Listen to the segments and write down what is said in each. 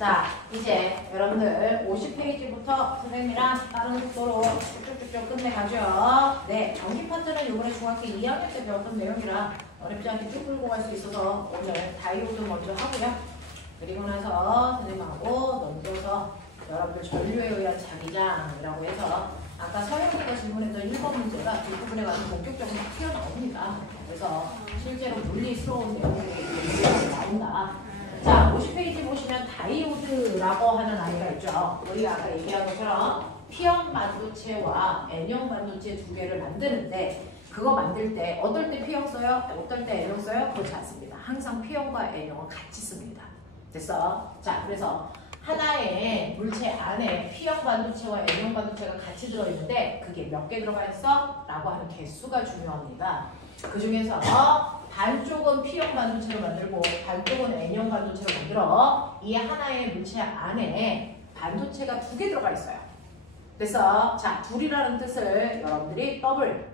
자, 이제 여러분들 50페이지부터 선생님이랑 다른 속도로 쭉쭉쭉 끝내가죠. 네, 전기 파트는 이번에 중학교 2학년 때 배웠던 내용이라 어렵지 않게 쭉 끌고 갈 수 있어서 오늘 다이오드 먼저 하고요. 그리고 나서 선생님하고 넘겨서 여러분들 전류에 의한 자기장이라고 해서 아까 서영이가 질문했던 1번 문제가 뒷부분에 가서 본격적으로 막 튀어나옵니다. 그래서 실제로 물리스러운 내용들이 나온다. 자, 50페이지 보시면 다이오드라고 하는 아이가 있죠. 우리가 아까 얘기한 것처럼 P형 반도체와 N형 반도체 두 개를 만드는데 그거 만들 때 어떨 때 P형 써요? 어떨 때 N형 써요? 그렇지 않습니다. 항상 P형과 N형은 같이 씁니다. 됐어? 자, 그래서 하나의 물체 안에 P형 반도체와 N형 반도체가 같이 들어있는데 그게 몇 개 들어가 있어? 라고 하는 개수가 중요합니다. 그 중에서 반쪽은 P형 반도체로 만들고 반쪽은 N형 반도체로 만들어 이 하나의 물체 안에 반도체가 두 개 들어가 있어요. 그래서 자, 둘이라는 뜻을 여러분들이 더블,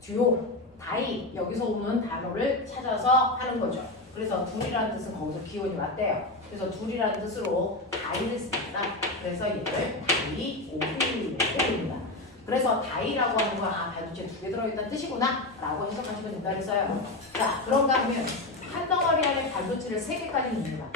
듀오, 다이 여기서 오는 단어를 찾아서 하는 거죠. 그래서 둘이라는 뜻은 거기서 기원이 왔대요. 그래서 둘이라는 뜻으로 다이를 씁니다. 그래서 얘를 다이오드라고 부릅니다. 그래서 다이라고 하는 건 아, 반도체 두 개 들어있다는 뜻이구나 라고 해석하시면 된다 그랬어요. 자, 그런가 하면 한 덩어리 안에 반도체를 3개까지 넣습니다.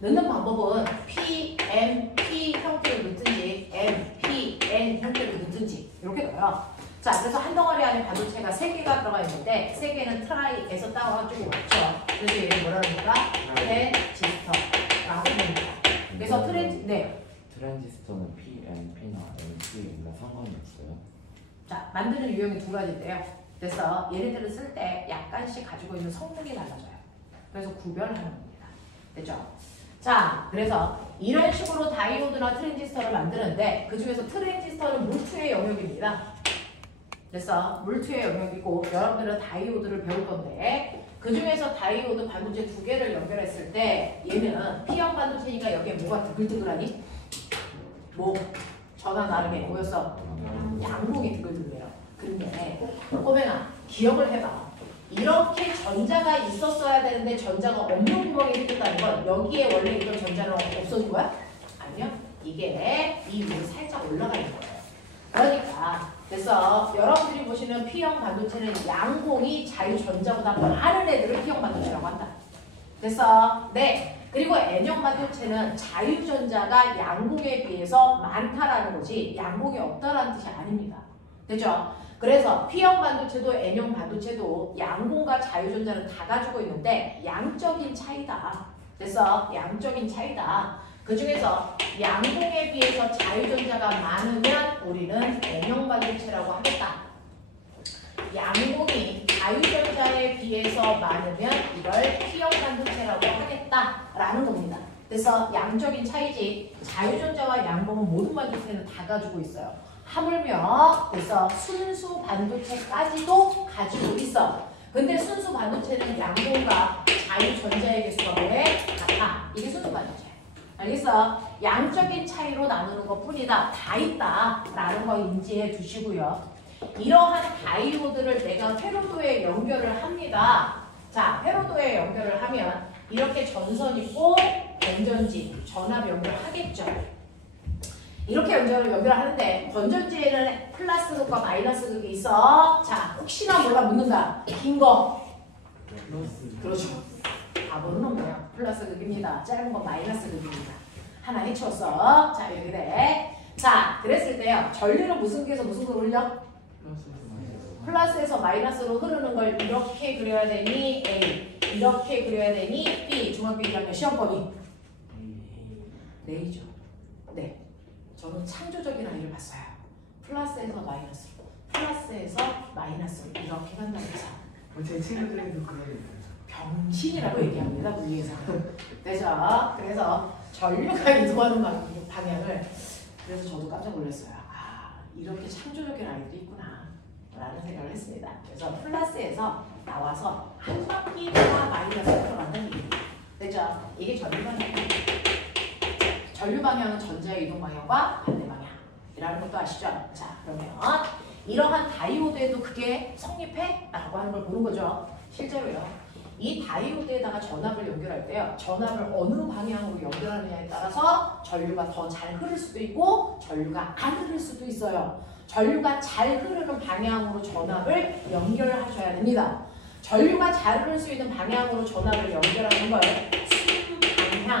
넣는 방법은 P, M, P 형태로 넣든지 M, P, N 형태로 넣든지 이렇게 넣어요. 자, 그래서 한 덩어리 안에 반도체가 3개가 들어가 있는데 3개는 트라이에서 따와가지고 왔죠. 그래서 얘를 뭐라 그러니까? 트랜지스터라고 합니다. 그래서 트랜지스터는 P, N, P나 NC나 상관이 없어요? 자, 만드는 유형이 두 가지인데요. 그래서 얘네들을 쓸 때 약간씩 가지고 있는 성능이 달라져요. 그래서 구별하는 겁니다. 됐죠? 자, 그래서 이런 식으로 다이오드나 트랜지스터를 만드는데 그 중에서 트랜지스터는 물투의 영역입니다. 그래서 물투의 영역이고 여러분들은 다이오드를 배울 건데 그 중에서 다이오드 반도체 두 개를 연결했을 때 얘는 P형 반도체니까 여기에 뭐가 드글드글하니? 뭐? 전화 나르게 뭐였어? 양봉이 드글드글해요. 근데 꼬맹아 기억을 해봐. 이렇게 전자가 있었어야 되는데 전자가 없는 구멍이 생겼다는 건 여기에 원래 있던 전자는 없어진 거야? 아니요. 이게 이 위로 살짝 올라가 있는 거예요. 그러니까 그래서 여러분들이 보시는 P형 반도체는 양공이 자유전자보다 많은 애들을 P형 반도체라고 한다. 그래서 네. 그리고 N형 반도체는 자유전자가 양공에 비해서 많다라는 거지 양공이 없다라는 뜻이 아닙니다. 됐죠? 그래서 P형 반도체도 N형 반도체도 양공과 자유전자는 다 가지고 있는데 양적인 차이다. 그래서 양적인 차이다. 그 중에서 양공에 비해서 자유전자가 많으면 우리는 N형 반도체라고 하겠다. 양공이 자유전자에 비해서 많으면 이걸 P형 반도체라고 하겠다라는 겁니다. 그래서 양적인 차이지 자유전자와 양공은 모든 반도체는 다 가지고 있어요. 하물며 그래서 순수 반도체까지도 가지고 있어. 근데 순수 반도체는 양공과 자유전자의 개수가 뭐해? 같아. 이게 순수 반도체. 알겠어? 양적인 차이로 나누는 것 뿐이다. 다 있다. 라는 거 인지해 두시고요. 이러한 다이오드를 내가 회로도에 연결을 합니다. 자, 회로도에 연결을 하면 이렇게 전선 있고 건전지, 전압 연결하겠죠. 이렇게 연결하는데 건전지에는 플러스 극과 마이너스 극이 있어. 자, 혹시나 몰라 묻는다. 긴 거. 그렇죠. 답은 뭐야? 플러스 극입니다. 짧은 건 마이너스 극입니다. 하나 해치웠어. 자, 이렇게 돼. 자, 그랬을 때요. 전류는 무슨 극에서 무슨 극을 흘려? 플러스에서 마이너스로 흐르는 걸 이렇게 그려야 되니 A, 이렇게 그려야 되니 B. 중학교 1학년 시험범위. 네이죠. 네. 저는 창조적인 아이를 봤어요. 플러스에서 마이너스로, 플러스에서 마이너스로 이렇게 간다는 거. 제 친구들에도 그러겠어요. 병신이라고 얘기합니다. 물리에서. 그래서 전류가 이동하는 방향을 그래서 저도 깜짝 놀랐어요. 아, 이렇게 창조적인 아이들이 있구나 라는 생각을 했습니다. 그래서 플러스에서 나와서 한 바퀴가 마이너스로 들어간다는 얘기입니다. 됐죠? 이게 전류 방향입니다. 전류 방향은 전자의 이동 방향과 반대 방향이라는 것도 아시죠? 자, 그러면 이러한 다이오드에도 그게 성립해? 라고 하는 걸 보는 거죠. 실제로요. 이 다이오드에다가 전압을 연결할 때요. 전압을 어느 방향으로 연결하느냐 따라서 전류가 더 잘 흐를 수도 있고 전류가 안 흐를 수도 있어요. 전류가 잘 흐르는 방향으로 전압을 연결하셔야 됩니다. 전류가 잘 흐를 수 있는 방향으로 전압을 연결하는 걸 순방향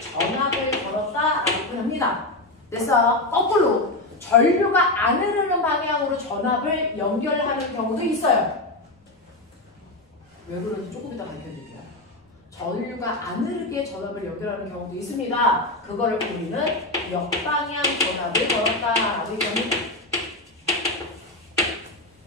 전압을 걸었다라고 표현합니다. 그래서 거꾸로 전류가 안 흐르는 방향으로 전압을 연결하는 경우도 있어요. 왜 그런지 조금 이따 밝혀드릴게요. 전류가 안 흐르게 전압을 연결하는 경우도 있습니다. 그거를 우리는 역방향 전압을 걸었다라고 얘기합니다.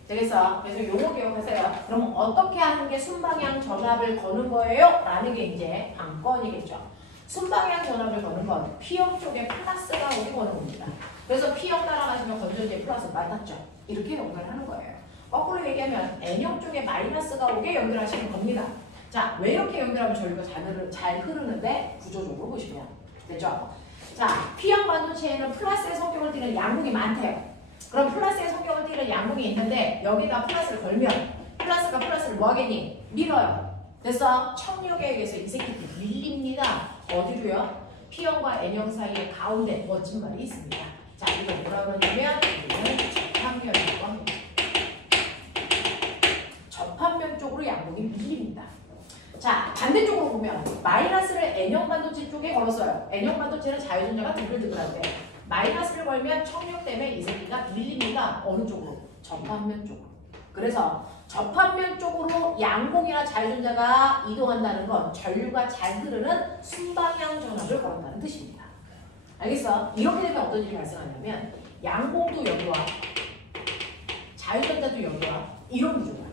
되겠어? 그래서 요거 기억하세요. 그럼 어떻게 하는 게 순방향 전압을 거는 거예요? 라는 게 이제 관건이겠죠. 순방향 전압을 거는 건 P형 쪽에 플러스가 오게 거는 겁니다. 그래서 P형 따라가시면 건전지에 플러스 맞았죠? 이렇게 연결하는 거예요. 거꾸로 얘기하면 N형 쪽에 마이너스가 오게 연결하시는 겁니다. 자, 왜 이렇게 연결하면 전류가 잘 흐르는데? 구조적으로 보시면 됐죠? 자, P형 반도체에는 플러스의 성격을 띠는 양극이 많대요. 그럼 플러스의 성격을 띠는 양극이 있는데 여기다 플러스를 걸면 플러스가 플러스를 뭐 하겠니? 밀어요. 됐어? 청력에 의해서 이 새끼들 밀립니다. 어디로요? P형과 N형 사이에 가운데 멋진 말이 있습니다. 자, 이거 뭐라 그러냐면 이거는 접합면이라고 합니다. 접합면 쪽으로 양극이 밀립니다. 자, 반대쪽으로 보면 마이너스를 N형 반도체 쪽에 걸었어요. N형 반도체는 자유전자가 드글드글한데 마이너스를 걸면 청력 때문에 이 새끼가 밀립니다. 어느 쪽으로? 접합면 쪽으로. 그래서 접합면 쪽으로 양공이나 자유전자가 이동한다는 건 전류가 잘 흐르는 순방향 전압을 걸었다는 뜻입니다. 알겠어? 이렇게 되면 어떤 일이 발생하냐면 양공도 여기와 자유전자도 여기와 이런 구조가.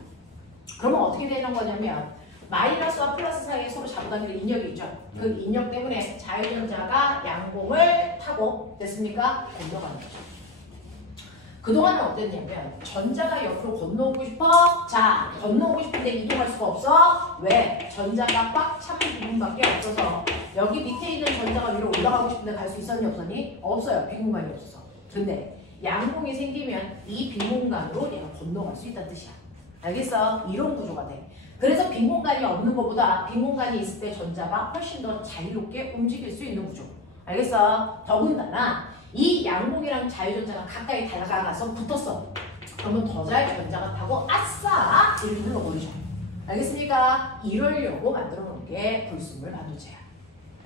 그러면 어떻게 되는 거냐면 마이너스와 플러스 사이에 서로 잡아당기는 인력이 있죠. 그 인력 때문에 자유전자가 양공을 타고 됐습니까? 건너가는 거죠. 그동안은 어땠냐면 전자가 옆으로 건너오고 싶어. 자, 건너오고 싶은데 이동할 수가 없어. 왜? 전자가 꽉 찬 부분밖에 없어서 여기 밑에 있는 전자가 위로 올라가고 싶은데 갈 수 있었니 없었니? 없어요. 빈 공간이 없어서. 근데 양공이 생기면 이 빈 공간으로 얘가 건너갈 수 있다는 뜻이야. 알겠어? 이런 구조가 돼. 그래서 빈 공간이 없는 것보다 빈 공간이 있을 때 전자가 훨씬 더 자유롭게 움직일 수 있는 구조. 알겠어? 더군다나 이 양공이랑 자유전자가 가까이 다가가서 붙었어. 그러면 더 잘 전자가 타고 아싸! 이렇게 흘러버리죠. 알겠습니까? 이러려고 만들어 놓은 게 불순물 반도체야.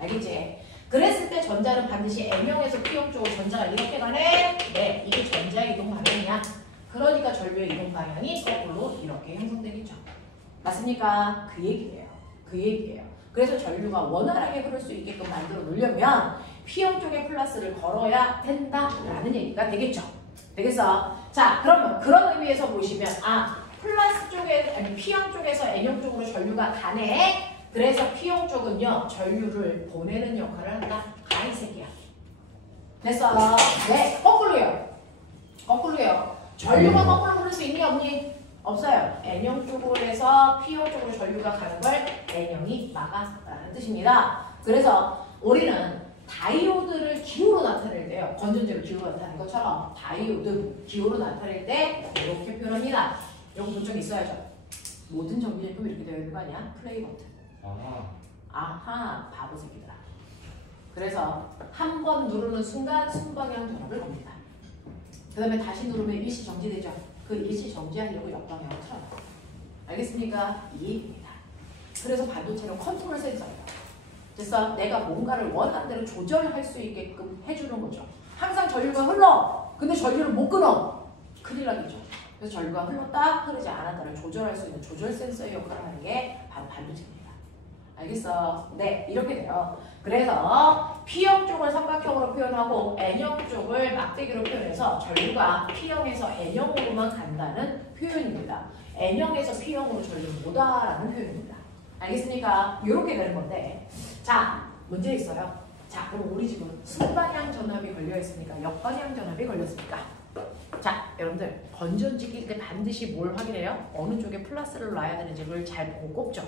알겠지? 그랬을 때 전자는 반드시 N형에서 P형 쪽으로 전자가 이렇게 가네? 네, 이게 전자의 이동 방향이야. 그러니까 전류의 이동 방향이 거꾸로 이렇게 형성되겠죠. 맞습니까? 그 얘기예요. 그 얘기예요. 그래서 전류가 원활하게 흐를 수 있게끔 만들어 놓으려면 P형 쪽에 플러스를 걸어야 된다라는 얘기가 되겠죠. 되겠어? 자, 그러면 그런 의미에서 보시면 플러스 쪽에 아니 P형 쪽에서 N형 쪽으로 전류가 가네. 그래서 P형 쪽은요 전류를 보내는 역할을 한다. 이 새끼야. 됐어? 네, 거꾸로요. 거꾸로요. 전류가 거꾸로 흐를 수 있니 없니? 없어요. N형 쪽으로 해서 P형 쪽으로 전류가 가는 걸 N형이 막아라는 뜻입니다. 그래서 우리는 다이오드를 기호로 나타낼 때요. 건전지를 기호로 나타내는 것처럼 다이오드 기호로 나타낼 때 이렇게 표현합니다. 이거 본 적 있어야죠. 모든 전기제품 이렇게 되어 있는 거 아니야? 플레이 버튼. 아하, 바보 새끼들아. 그래서 한 번 누르는 순간 순방향 전압을 겁니다. 그 다음에 다시 누르면 일시 정지되죠. 그 일시 정지하려고 역방향을 틀어요. 알겠습니까? 이 얘기입니다. 그래서 반도체는 컨트롤 센서예요. 그래서 내가 뭔가를 원하는 대로 조절할 수 있게끔 해주는 거죠. 항상 전류가 흘러. 근데 전류를 못 끊어. 큰일 나겠죠. 그래서 전류가 흘렀다, 흐르지 않았다를 조절할 수 있는 조절 센서의 역할을 하는 게 바로 반도체입니다. 알겠어? 네, 이렇게 돼요. 그래서 P형 쪽을 삼각형으로 표현하고 N형 쪽을 막대기로 표현해서 전류가 P형에서 N형으로만 간다는 표현입니다. N형에서 P형으로 전류를 못 와라는 표현입니다. 알겠습니까? 이렇게 되는 건데, 자, 문제 있어요. 자, 그럼 우리 지금 순방향 전압이 걸려 있습니까? 역방향 전압이 걸렸습니까? 자, 여러분들 건전지 낄 때 반드시 뭘 확인해요? 어느 쪽에 플러스를 놔야 되는지를 잘 보고 꼽죠.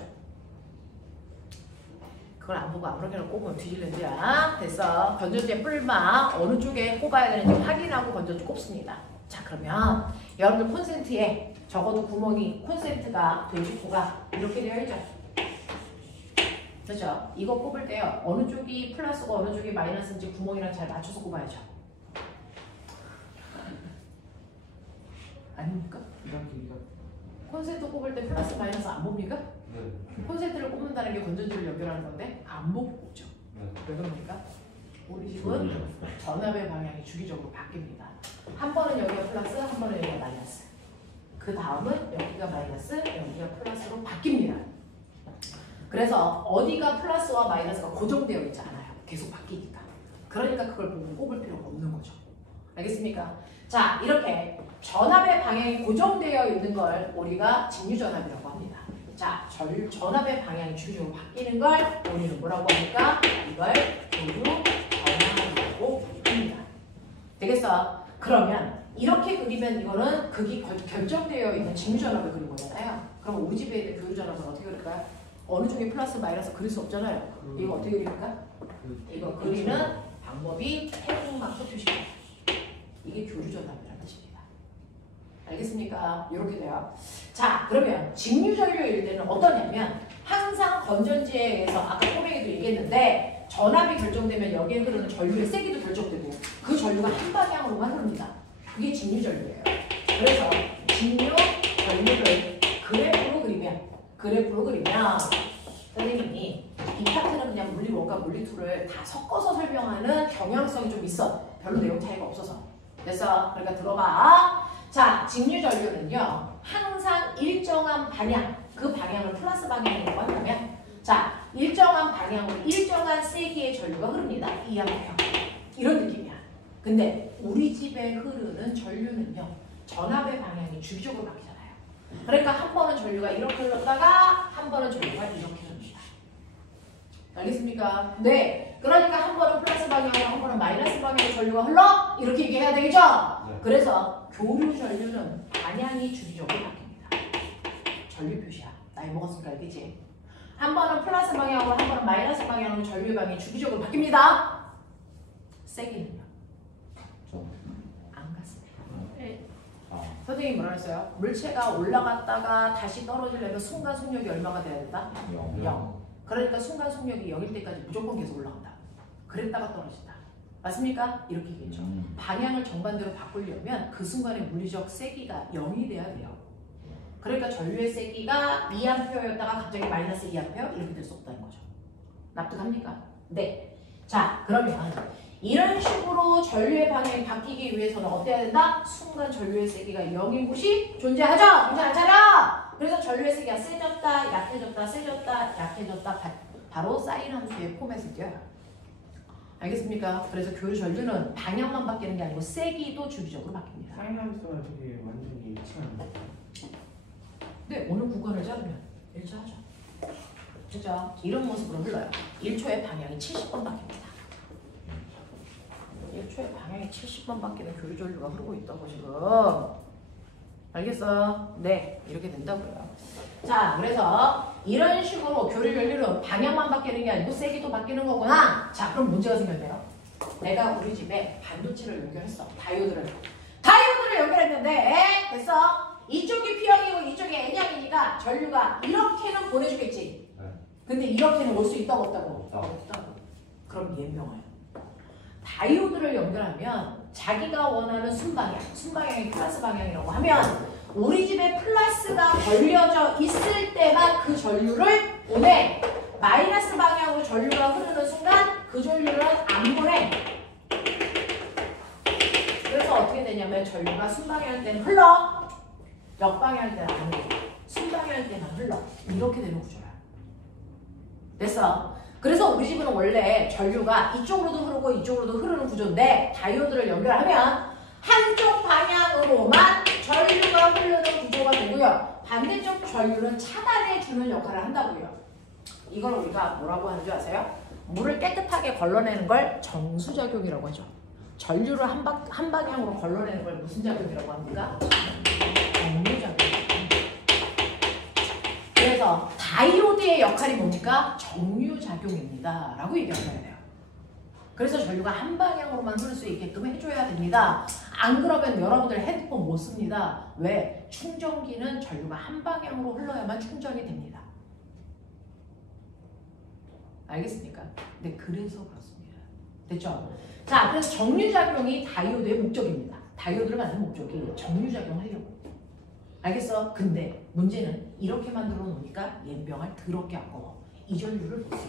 그걸 안 보고 아무렇게나 꼽으면 뒤질는 줄야. 됐어. 건전지의 뿔마 어느 쪽에 꼽아야 되는지 확인하고 건전지 꼽습니다. 자, 그러면 여러분들 콘센트에 적어도 구멍이 콘센트가 돼지코가 이렇게 되어 있죠. 그렇죠? 이거 꼽을 때요. 어느 쪽이 플러스고 어느 쪽이 마이너스인지 구멍이랑 잘 맞춰서 꼽아야죠. 아닙니까? 콘센트 꼽을 때 플러스 마이너스 안 봅니까? 네. 콘센트를 꼽는다는 게 건전지를 연결하는 건데 안 보고 꼽죠. 네. 왜 그럽니까? 우리 집은 전압의 방향이 주기적으로 바뀝니다. 한 번은 여기가 플러스, 한 번은 여기가 마이너스. 그 다음은 여기가 마이너스, 여기가 플러스로 바뀝니다. 그래서 어디가 플러스와 마이너스가 고정되어 있지 않아요. 계속 바뀌니까. 그러니까 그걸 보고 꼽을 필요가 없는 거죠. 알겠습니까? 자, 이렇게 전압의 방향이 고정되어 있는 걸 우리가 직류전압이라고 합니다. 자, 전압의 방향이 주기적으로 바뀌는 걸 우리는 뭐라고 합니까? 이걸 교류 전압이라고 합니다. 되겠어? 그러면 이렇게 그리면 이거는 극이 결정되어 있는 직류전압을 그린 거잖아요. 그럼 우리 집에 있는 교류전압은 어떻게 그릴까요? 어느 쪽이 플러스 마이너스 그릴 수 없잖아요. 이거 어떻게 그립니까? 이거 그리는 방법이 태극마크 표시입니다. 이게 교류전압이라는 뜻입니다. 알겠습니까? 이렇게 돼요. 자, 그러면 직류전류일 때는 어떠냐면 항상 건전지에 의해서 아까 꼬맹이도 얘기했는데 전압이 결정되면 여기에 흐르는 전류의 세기도 결정되고 그 전류가 한 방향으로만 흐릅니다. 그게 직류전류예요. 그래서 직류전류를 그래프로 그리면 선생님이 이 파트는 그냥 물리 1과 물리 2를 다 섞어서 설명하는 경향성이 좀 있어. 별로 내용 차이가 없어서. 됐어? 그러니까 들어봐. 자, 직류전류는요. 항상 일정한 방향, 그 방향을 플러스 방향이라고 한다면 자, 일정한 방향으로 일정한 세기의 전류가 흐릅니다. 이해하세요? 이런 느낌이야. 근데 우리 집에 흐르는 전류는요. 전압의 방향이 주기적으로 바뀌잖아요. 그러니까 한 번은 전류가 이렇게 흘렀다가 한 번은 전류가 이렇게 흐릅니다. 알겠습니까? 네. 그러니까 한 번은 플러스 방향으로 한 번은 마이너스 방향으로 전류가 흘러? 이렇게 얘기해야 되겠죠? 네. 그래서 교류 전류는 방향이 주기적으로 바뀝니다. 전류 표시야. 나이 먹었으니까 알겠지? 한 번은 플러스 방향으로 한 번은 마이너스 방향으로 전류 방향이 주기적으로 바뀝니다. 세기는요? 안 같습니다. 네. 선생님이 뭐라 했어요? 물체가 올라갔다가 다시 떨어지려면 순간 속력이 얼마가 돼야 된다? 0. 그러니까 순간 속력이 0일 때까지 무조건 계속 올라간다. 그랬다가 떨어진다. 맞습니까? 이렇게 얘기했죠. 방향을 정반대로 바꾸려면 그 순간의 물리적 세기가 0이 돼야 돼요. 그러니까 전류의 세기가 2A였다가 갑자기 마이너스 2A 이렇게 될 수 없다는 거죠. 납득합니까? 네. 자, 그러면 이런 식으로 전류의 방향이 바뀌기 위해서는 어때야 된다? 순간 전류의 세기가 0인 곳이 존재하죠? 존재하잖아! 그래서 전류의 세기가 세졌다, 약해졌다, 세졌다, 약해졌다 바로 사인 함수의 포맷을 띄어요. 알겠습니까? 그래서 교류 전류는 방향만 바뀌는 게 아니고 세기도 주기적으로 바뀝니다. 사인 함수가 되게 완전히 일치하는. 네, 어느 구간을 자르면 일치하죠. 그죠? 이런 모습으로 흘러요. 1초의 방향이 70번 바뀝니다. 1초의 방향이 70번 바뀌는 교류 전류가 흐르고 있다고 지금. 알겠어요? 네, 이렇게 된다고요. 자, 그래서 이런 식으로 교류 전류는 방향만 바뀌는 게 아니고 세기도 바뀌는 거구나. 자, 그럼 문제가 생겼네요. 내가 우리 집에 반도체를 연결했어. 다이오드를 연결했는데 됐어? 이쪽이 P형이고 이쪽이 N형이니까 전류가 이렇게는 보내주겠지. 근데 이렇게는 올 수 있다고 없다고? 없다고. 그럼 예명해요. 다이오드를 연결하면 자기가 원하는 순방향이 플러스 방향이라고 하면 우리 집에 플러스가 걸려져 있을 때만 그 전류를 보내. 마이너스 방향으로 전류가 흐르는 순간 그 전류를 안 보내. 그래서 어떻게 되냐면 전류가 순방향일 때는 흘러. 역방향일 때는 안 흘러. 순방향일 때만 흘러. 이렇게 되는 구조야. 됐어? 그래서 우리 집은 원래 전류가 이쪽으로도 흐르고 이쪽으로도 흐르는 구조인데 다이오드를 연결하면 한쪽 방향으로만 전류가 흐르는 구조가 되고요. 반대쪽 전류는 차단해주는 역할을 한다고요. 이걸 우리가 뭐라고 하는 줄 아세요? 물을 깨끗하게 걸러내는 걸 정수작용이라고 하죠. 전류를 한 방향으로 걸러내는 걸 무슨 작용이라고 합니까? 정류작용. 그래서 다이오드의 역할이 뭡니까? 정류작용입니다. 라고 얘기하셔야 돼요. 그래서 전류가 한 방향으로만 흐를 수 있게끔 해줘야 됩니다. 안 그러면 여러분들 핸드폰 못 씁니다. 왜? 충전기는 전류가 한 방향으로 흘러야만 충전이 됩니다. 알겠습니까? 네, 그래서 그렇습니다. 됐죠? 자, 그래서 정류작용이 다이오드의 목적입니다. 다이오드를 만드는 목적이 정류작용을 하려고. 알겠어? 근데 문제는 이렇게 만들어 놓으니까 연병을 더럽게 아까워. 이 전류를 못 써.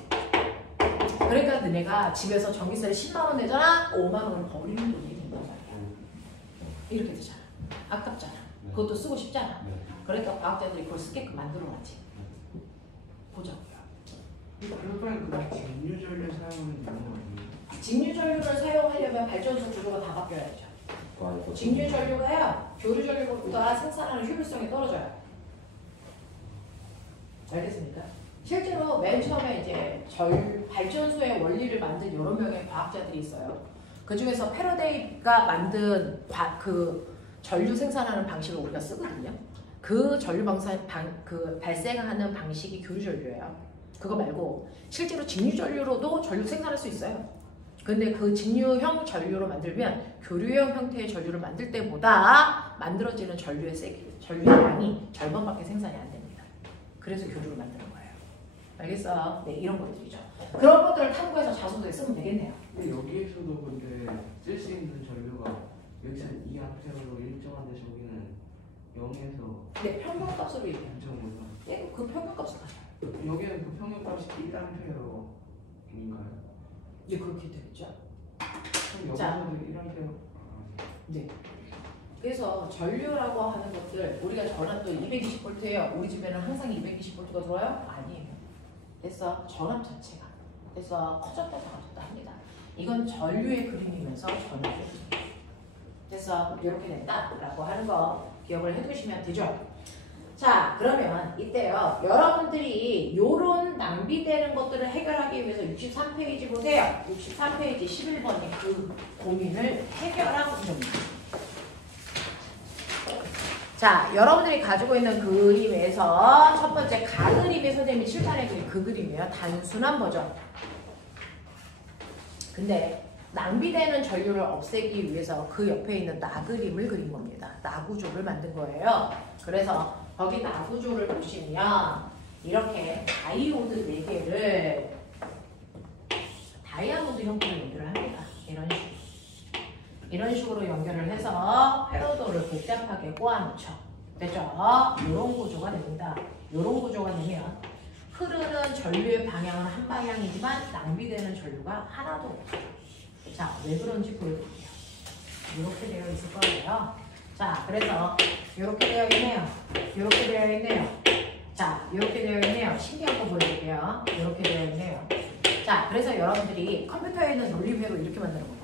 그러니까 너네가 집에서 전기세를 10만 원 내잖아? 5만 원을 버리는 돈이 된단 말이야. 이렇게 되잖아. 아깝잖아. 그것도 쓰고 싶잖아. 그러니까 과학자들이 그걸 쓰게끔 만들어놨지. 보자고요. 그러면 그 직류전류 사용은 있는 거 아니에요? 직류전류를 사용하려면 발전소 구조가 다 바뀌어야죠. 와, 이거 직류전류가요, 교류전류보다 생산하는 효율성이 떨어져요. 알겠습니까? 실제로 맨 처음에 이제 발전소의 원리를 만든 여러 명의 과학자들이 있어요. 그 중에서 패러데이가 만든 그 전류 생산하는 방식을 우리가 쓰거든요. 그 전류 발생하는 방식이 교류전류예요. 그거 말고 실제로 직류전류로도 전류 생산할 수 있어요. 근데 그 직류형 전류로 만들면 교류형 형태의 전류를 만들 때보다 만들어지는 전류의 양이 절반밖에 생산이 안 됩니다. 그래서 교류를 만드는 거예요. 알겠어? 네, 이런 것들이죠. 그런 것들을 탐구해서 자소서에 쓰면 되겠네요. 근데 여기에서도 근데 쓸 수 있는 전류가 여기서는 2A로 일정한데 저기는 0에서 네, 평균값으로 얘기해요. 0.5가 네, 그 평균값을 가져요. 여기는 그 평균값이 1A인가요? 네, 그렇게 되겠죠. 그럼 자. 여기서는 1A 네. 그래서 전류라고 하는 것들, 우리가 전압도 220V예요. 우리 집에는 항상 220V가 들어와요? 아니에요. 됐어? 전압 자체가. 그래서 커졌다 작아졌다 합니다. 이건 전류의 그림이면서 전압의 그림. 됐어? 이렇게 된다라고 하는 거 기억을 해두시면 되죠. 자, 그러면 이때요. 여러분들이 요런 낭비되는 것들을 해결하기 위해서 63페이지 보세요. 63페이지 11번이 그 고민을 해결한 문제입니다. 자, 여러분들이 가지고 있는 그림에서 첫 번째 가그림이 선생님이 칠판에 그린 그 그림이에요. 단순한 버전. 근데 낭비되는 전류를 없애기 위해서 그 옆에 있는 나그림을 그린 겁니다. 나구조를 만든 거예요. 그래서 거기 나구조를 보시면 이렇게 다이오드 4개를 다이아몬드 형태로 연결을 합니다. 이런 식으로 연결을 해서 패러도를 복잡하게 꼬아놓죠. 됐죠? 이런 구조가 됩니다. 이런 구조가 되면 흐르는 전류의 방향은 한 방향이지만 낭비되는 전류가 하나도 없어요. 자, 왜 그런지 보여드릴게요. 이렇게 되어 있을 거예요. 자, 그래서 이렇게 되어 있네요. 이렇게 되어 있네요. 자, 이렇게 되어 있네요. 신기한 거 보여드릴게요. 이렇게 되어 있네요. 자, 그래서 여러분들이 컴퓨터에 있는 논리회로 이렇게 만드는 겁니다.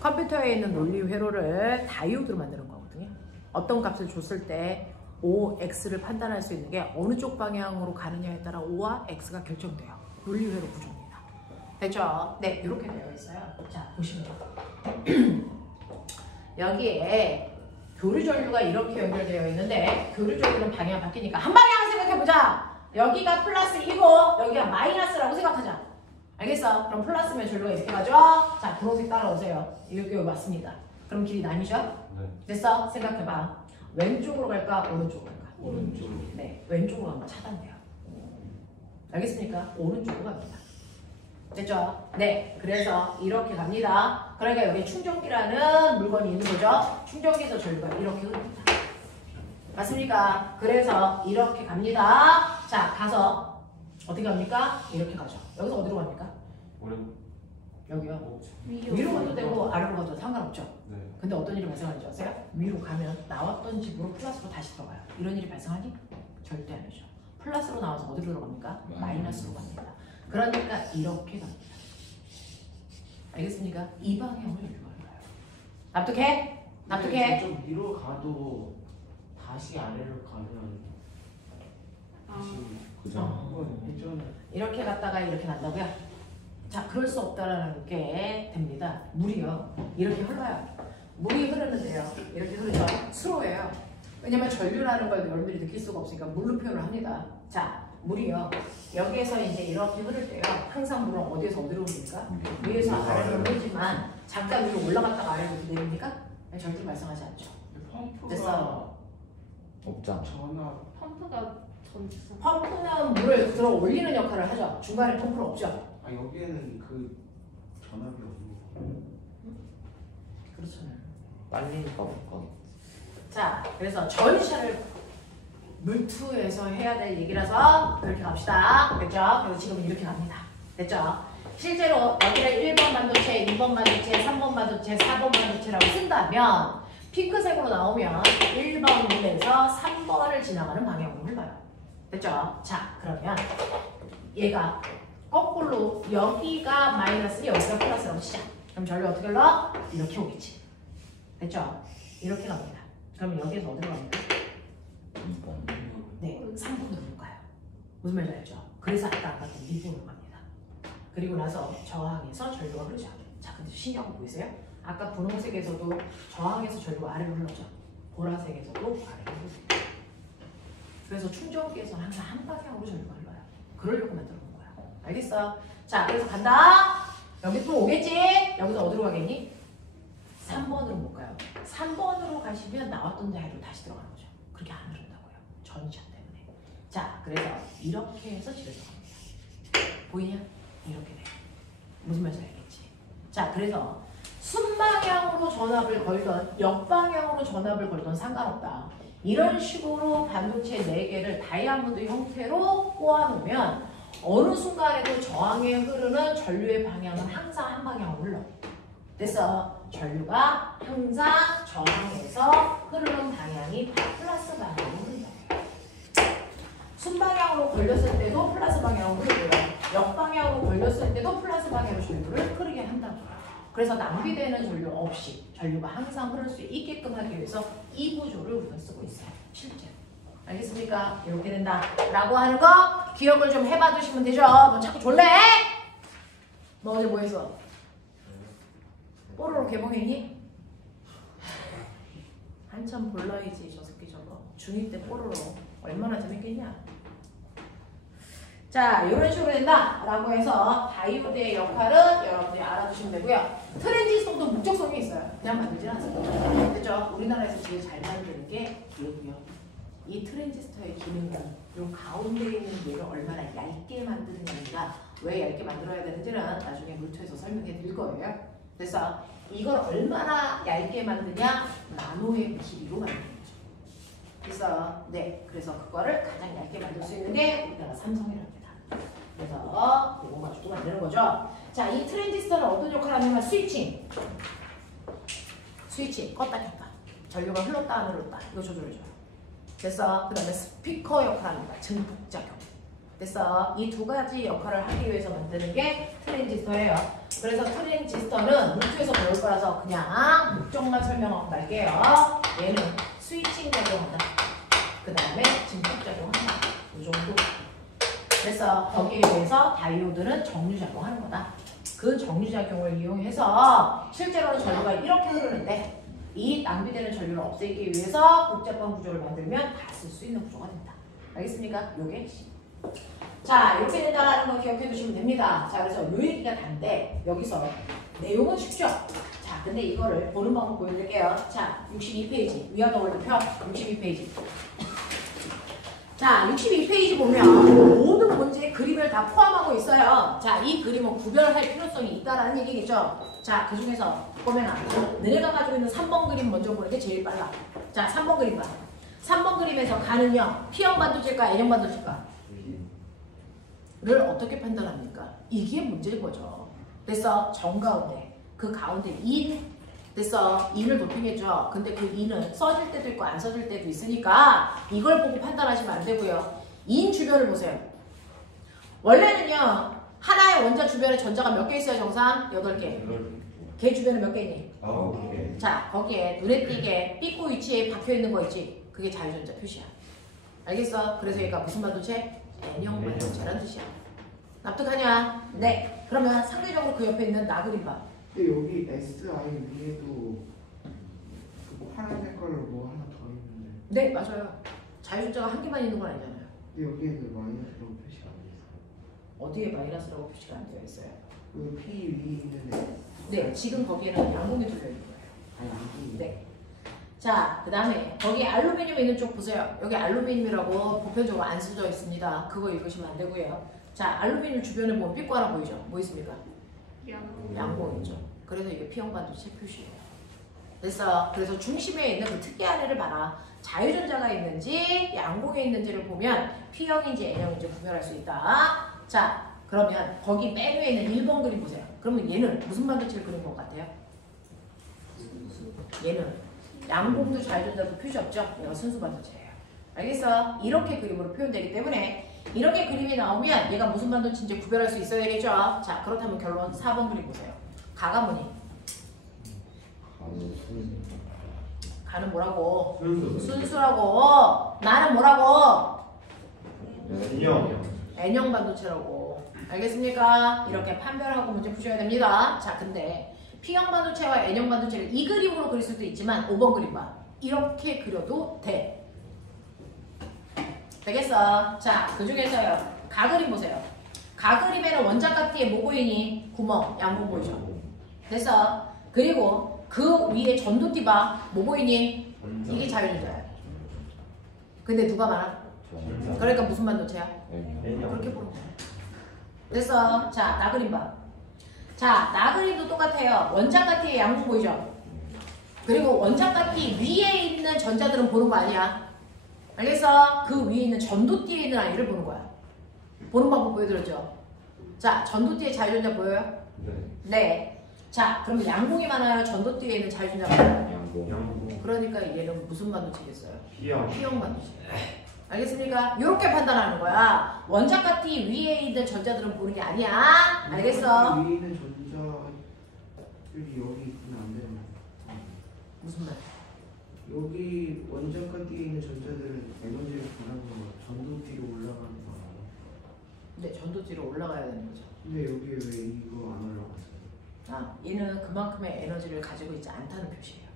컴퓨터에 있는 논리회로를 다이오드로 만드는 거거든요. 어떤 값을 줬을 때 O, X를 판단할 수 있는 게 어느 쪽 방향으로 가느냐에 따라 O와 X가 결정돼요. 논리회로 구조입니다. 됐죠? 네, 이렇게 되어 있어요. 자, 보시면 여기에 교류전류가 이렇게 연결되어 있는데 교류전류는 방향이 바뀌니까 한 방향을 생각해보자. 여기가 플러스 2고 여기가 마이너스라고 생각하자. 알겠어? 그럼 플러스면 전류가 이렇게 가죠? 자, 분홍색 따라오세요. 이렇게 맞습니다. 그럼 길이 나뉘죠? 네. 됐어? 생각해봐. 왼쪽으로 갈까? 오른쪽으로 갈까? 오른쪽. 네, 왼쪽으로 가면 차단돼요. 알겠습니까? 오른쪽으로 갑니다. 됐죠? 네, 그래서 이렇게 갑니다. 그러니까 여기 충전기라는 물건이 있는 거죠? 충전기에서 전류가 이렇게 흐릅니다. 맞습니까? 그래서 이렇게 갑니다. 자, 가서 어떻게 갑니까? 이렇게 가죠. 여기서 어디로 갑니까? 여기요. 위로 가도 되고 아래로 가도 상관없죠. 네. 근데 어떤 일이 발생하는지 아세요? 위로 가면 나왔던 집으로 플러스로 다시 들어가요. 이런 일이 발생하니? 절대 아니죠. 플러스로 나와서 어디로 들어갑니까? 마이너스로 갑니다. 그러니까 이렇게 갑니다. 알겠습니까? 이 방향을 이렇게 가요. 납득해? 납득해? 좀 위로 가도 다시 아래로 가면 다시 그죠? 한번 회전. 이렇게 갔다가 이렇게 난다고요? 자, 그럴 수 없다라는 게 됩니다. 물이요. 이렇게 흘러요. 물이 흐르는데요. 이렇게 흐르죠. 스로예요. 왜냐면 전류라는 걸 여러분들이 느낄 수가 없으니까 물로 표현을 합니다. 자, 물이요. 여기에서 이제 이렇게 흐를 때요. 항상 물은 어디에서 어디로 흐릅니까? 위에서 아래로 흐르지만 잠깐 위로 올라갔다가 아래로 내립니까? 절대 발생하지 않죠. 펌프가 됐어. 없잖아. 전압 펌프가 펌프는 물을 들어 올리는 역할을 하죠. 중간에 펌프는 없죠. 아 여기에는 그 전압이 없는 그렇잖아요. 빨리니까 못 가. 자, 그래서 전샤를 물투에서 해야 될 얘기라서 그렇게 갑시다. 됐죠? 그래서 지금은 이렇게 갑니다. 됐죠? 실제로 여기를 1번 반도체, 2번 반도체, 3번 반도체, 4번 반도체라고 쓴다면 핑크색으로 나오면 1번에서 3번을 지나가는 방향으로 흘러요. 됐죠? 자, 그러면 얘가 거꾸로 여기가 마이너스, 여기가 플러스라고 치자. 그럼 전류 어떻게 흘러? 이렇게 오겠지. 됐죠? 이렇게 갑니다. 그럼 여기에서 어디로 갑니까? 2번. 네, 3번으로 가요. 무슨 말인지 알죠? 그래서 아까 2번으로 갑니다. 그리고 나서 저항에서 전류가 흐르죠. 자, 근데 신기한 거 보이세요? 아까 분홍색에서도 저항에서 전류가 아래로 흘러죠. 보라색에서도 아래로 흘러요. 그래서 충전기에서는 항상 한 방향으로 전류가 흘러요. 그러려고 만들어 놓은 거야. 알겠어? 자, 그래서 간다. 여기 또 오겠지? 여기서 어디로 가겠니? 3번으로 못 가요. 3번으로 가시면 나왔던 대로 다시 들어가는 거죠. 그렇게 안 흐른다고요. 전차 때문에. 자, 그래서 이렇게 해서 집에서 갑니다. 보이냐? 이렇게 돼. 무슨 말인지 알겠지? 자, 그래서 순방향으로 전압을 걸던 역방향으로 전압을 걸던 상관없다. 이런 식으로 반도체 4개를 다이아몬드 형태로 꼬아놓으면 어느 순간에도 저항에 흐르는 전류의 방향은 항상 한 방향으로 흘러. 그래서 전류가 항상 저항에서 흐르는 방향이 플러스 방향으로 흘러요. 순방향으로 걸렸을 때도 플러스 방향으로 흐르고요. 역방향으로 걸렸을 때도 플러스 방향으로 전류를 흐르게 한다고요. 그래서 낭비되는 전류 없이 전류가 항상 흐를 수 있게끔 하기 위해서 이 구조를 우리가 쓰고 있어요. 실제로. 알겠습니까? 이렇게 된다. 라고 하는 거 기억을 좀 해봐 주시면 되죠. 너 자꾸 졸래? 너 어제 뭐 했어? 뽀로로 개봉했니? 한참 볼라이지 저 새끼 저거. 중2 때 뽀로로 얼마나 재밌겠냐? 자, 이런 식으로 된다 라고 해서 다이오드의 역할은 여러분들이 알아두시면 되고요. 트랜지스터도 목적성이 있어요. 그냥 만들지 않습니다. 됐죠? 우리나라에서 제일 잘 만드는 게 얘고요. 이 트랜지스터의 기능은 이 가운데 있는 얘를 얼마나 얇게 만드느냐입니다. 왜 얇게 만들어야 되는지는 나중에 물투에서 설명해 드릴 거예요. 그래서 이걸 얼마나 얇게 만드냐? 나노의 길이로 만드는 거죠. 그래서 네, 그래서 그거를 가장 얇게 만들 수 있는 게 우리나라 삼성이랍니다. 그래서 이거 가지고 만드는 거죠. 자, 이 트랜지스터는 어떤 역할을 하냐면 스위칭, 껐다 켰다, 전류가 흘렀다 안 흘렀다 이거 조절해줘요. 그래서 그 다음에 스피커 역할을 합니다. 증폭작용. 그래서 이 두 가지 역할을 하기 위해서 만드는 게 트랜지스터예요. 그래서 트랜지스터는 물투에서 배울 거라서 그냥 목적만 설명하고 말게요. 얘는 스위칭 작용한다. 그 다음에 증폭작용한다. 이 정도. 그래서 거기에 대해서 다이오드는 정류작용하는 거다. 그 정류작용을 이용해서 실제로는 전류가 이렇게 흐르는데 이 낭비되는 전류를 없애기 위해서 복잡한 구조를 만들면 다 쓸 수 있는 구조가 된다. 알겠습니까? 요게 자, 이렇게 된다는 거 기억해 두시면 됩니다. 자, 그래서 요 얘기가 단데 여기서 내용은 쉽죠? 자, 근데 이거를 보는 방법 보여드릴게요. 자, 62페이지 위아더 월드표 62페이지. 자, 62페이지 보면 모든 문제의 그림을 다 포함하고 있어요. 자, 이 그림은 구별할 필요성이 있다라는 얘기겠죠. 자, 그 중에서 보면 너네가 가지고 있는 3번 그림 먼저 보는 게 제일 빨라. 자, 3번 그림 봐. 3번 그림에서 가는요, P형 반도체일까 N형 반도체일까? 를 어떻게 판단합니까? 이게 문제인 거죠. 그래서 정가운데, 그 가운데 인, 그래서 인을 높이겠죠. 근데 그 인은 써질 때도 있고 안 써질 때도 있으니까 이걸 보고 판단하시면 안 되고요. 인 주변을 보세요. 원래는요, 하나의 원자 주변에 전자가 몇 개 있어요, 정상? 8개. 걔 주변에 몇 개 있니? 9개. 자, 거기에 눈에 띄게 삐꾸 위치에 박혀 있는 거 있지? 그게 자유전자 표시야. 알겠어? 그래서 얘가 무슨 반도체? N형 반도체란 뜻이야. 납득하냐? 네. 그러면 상대적으로 그 옆에 있는 나 그림 봐. 근데 여기 SI 위에도 그 파란 색깔로 뭐 하나 더 있는데. 네, 맞아요. 자유전자가 한 개만 있는 건 아니잖아요. 근데 여기에는 마이너스라고 표시가 안 돼 있어요. 어디에 마이너스라고 표시가 안 되어 있어요? 그 P 위에 있는 애. 네, 지금 거기에는 양봉이 들려 있는 거예요. 아니 아니. 네. 자, 그 다음에 거기 알루미늄 있는 쪽 보세요. 여기 알루미늄이라고 보편적으로 안 쓰져 있습니다. 그거 읽으시면 안 되고요. 자, 알루미늄 주변에 보면 삐꾸 하나 보이죠? 뭐 있습니까? 양봉 있죠. 그래서 이게 P형 반도체 표시예요. 됐어. 그래서 중심에 있는 그 특이한 애를 봐라. 자유전자가 있는지 양봉에 있는지를 보면 P형인지 N형인지 구별할 수 있다. 자, 그러면 거기 맨 위에 있는 1번 그림 보세요. 그러면 얘는 무슨 반도체를 그린 것 같아요? 얘는 양봉도 자유전자도 표시 없죠? 얘가 순수 반도체예요. 알겠어? 이렇게 그림으로 표현되기 때문에 이렇게 그림이 나오면 얘가 무슨 반도체인지 구별할 수 있어야 되겠죠? 자, 그렇다면 결론 4번 그림 보세요. 가가 뭐니? 가는 뭐라고? 순수라고. 나는 뭐라고? N형 반도체라고. 알겠습니까? 이렇게 판별하고 문제 푸셔야 됩니다. 자, 근데 P형 반도체와 N형 반도체를 이 그림으로 그릴 수도 있지만 5번 그림 봐. 이렇게 그려도 돼. 되겠어? 자, 그 중에서요. 가그림 보세요. 가그림에는 원자값 뒤에 뭐 보이니? 구멍, 양봉 보이죠? 됐어? 그리고 그 위에 전도띠 봐. 뭐 보이니? 이게 자유전자야. 근데 누가 많아? 그러니까 무슨 반도체야? 그렇게 보면 돼. 됐어? 자, 나그림 봐. 자, 나그림도 똑같아요. 원자값 뒤에 양봉 보이죠? 그리고 원자값 뒤 위에 있는 전자들은 보는 거 아니야. 알겠어? 그 위에 있는 전도띠에 있는 아이를 보는 거야. 보는 방법 보여드렸죠? 자, 전도띠에 자유전자 보여요? 네. 자, 그러면 양봉이 많아요? 전도띠에 있는 자유전자가 많아요? 양봉. 그러니까 얘는 무슨 반도체겠어요? P형. P형 반도체. 알겠습니까? 이렇게 판단하는 거야. 원자값이 위에 있는 전자들은 보는 게 아니야. 알겠어? 위에 있는 전자들이 여기 있으면 안 되는 거야. 무슨 말? 여기 원자가 뒤에 있는 전자들은 에너지를 보내서 전도뒤로 올라가는 거 아니야? 네, 전도띠로 올라가야 되는 거죠. 근데 여기 왜 이거 안 올라갔어요? 아, 얘는 그만큼의 에너지를 가지고 있지 않다는 표시예요.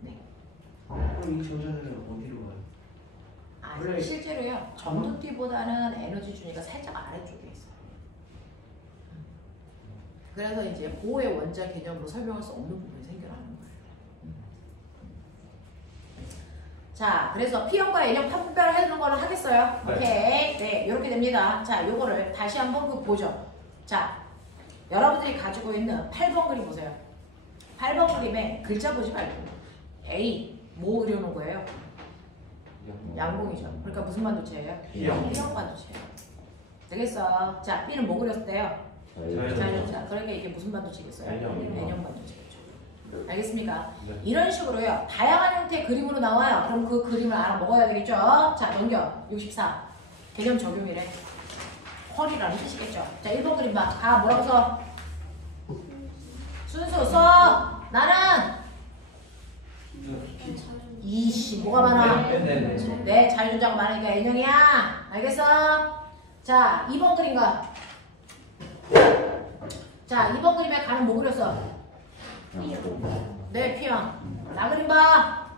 네. 그럼 이 전자들은 어디로 가요? 아, 원래- 실제로요. 전도띠보다는 에너지 준위가 살짝 아래쪽에 있어요. 그래서 이제 고의 원자 개념으로 설명할 수 없는 부분이 생겨나는 거예요. 자, 그래서 P형과 N형 판별해주는 거를 하겠어요? 네. 오케이. 네, 이렇게 됩니다. 자, 요거를 다시 한번 그 보죠. 자, 여러분들이 가지고 있는 8번 그림 보세요. 8번 그림에 글자 보지 말고 A, 뭐 그려놓은 거예요? 양봉이죠. 그러니까 무슨 반도체예요? P형. P형 반도체예요. 되겠어. 자, B는 뭐 그렸대요? 자유전자. 그러니까 이게 무슨 반도체겠어요? N형 반도체겠죠. 알겠습니까? 네. 이런 식으로요. 다양한 형태의 그림으로 나와요. 그럼 그 그림을 알아 먹어야 되겠죠? 자, 넘겨. 64. 개념 적용이래. 헐이라는 뜻이겠죠. 자, 1번 그림 봐. 아, 뭐라고 써? 순수 써. 나는 이씨 뭐가 많아? 네, 자유전자가 많으니까 N형이야. 알겠어? 자, 2번 그림과 자, 2번 그림에 가는 뭐 그렸어? 네, P형. 나 그림 봐.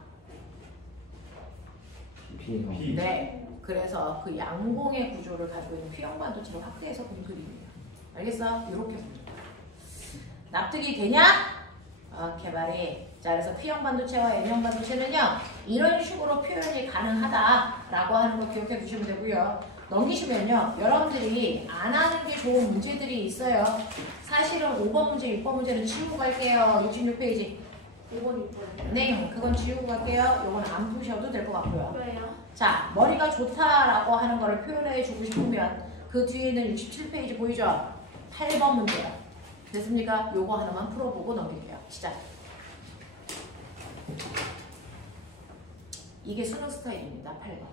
P형. 네. 그래서 그 양봉의 구조를 가지고 있는 P형 반도체를 확대해서 본 그림이에요. 알겠어? 이렇게 보죠. 납득이 되냐? 오케이, 말이. 자, 그래서 P형 반도체와 N형 반도체는요, 이런 식으로 표현이 가능하다라고 하는 거 기억해 두시면 되고요. 넘기시면요, 여러분들이 안 하는 게 좋은 문제들이 있어요. 사실은 5번 문제, 6번 문제는 지우고 갈게요. 66페이지. 5번, 6번. 네, 그건 지우고 갈게요. 이건 안 푸셔도 될 것 같고요. 왜요? 자, 머리가 좋다라고 하는 거를 표현해 주고 싶으면 그 뒤에 있는 67페이지 보이죠? 8번 문제요. 됐습니까? 요거 하나만 풀어보고 넘길게요. 시작. 이게 수능 스타일입니다. 8번.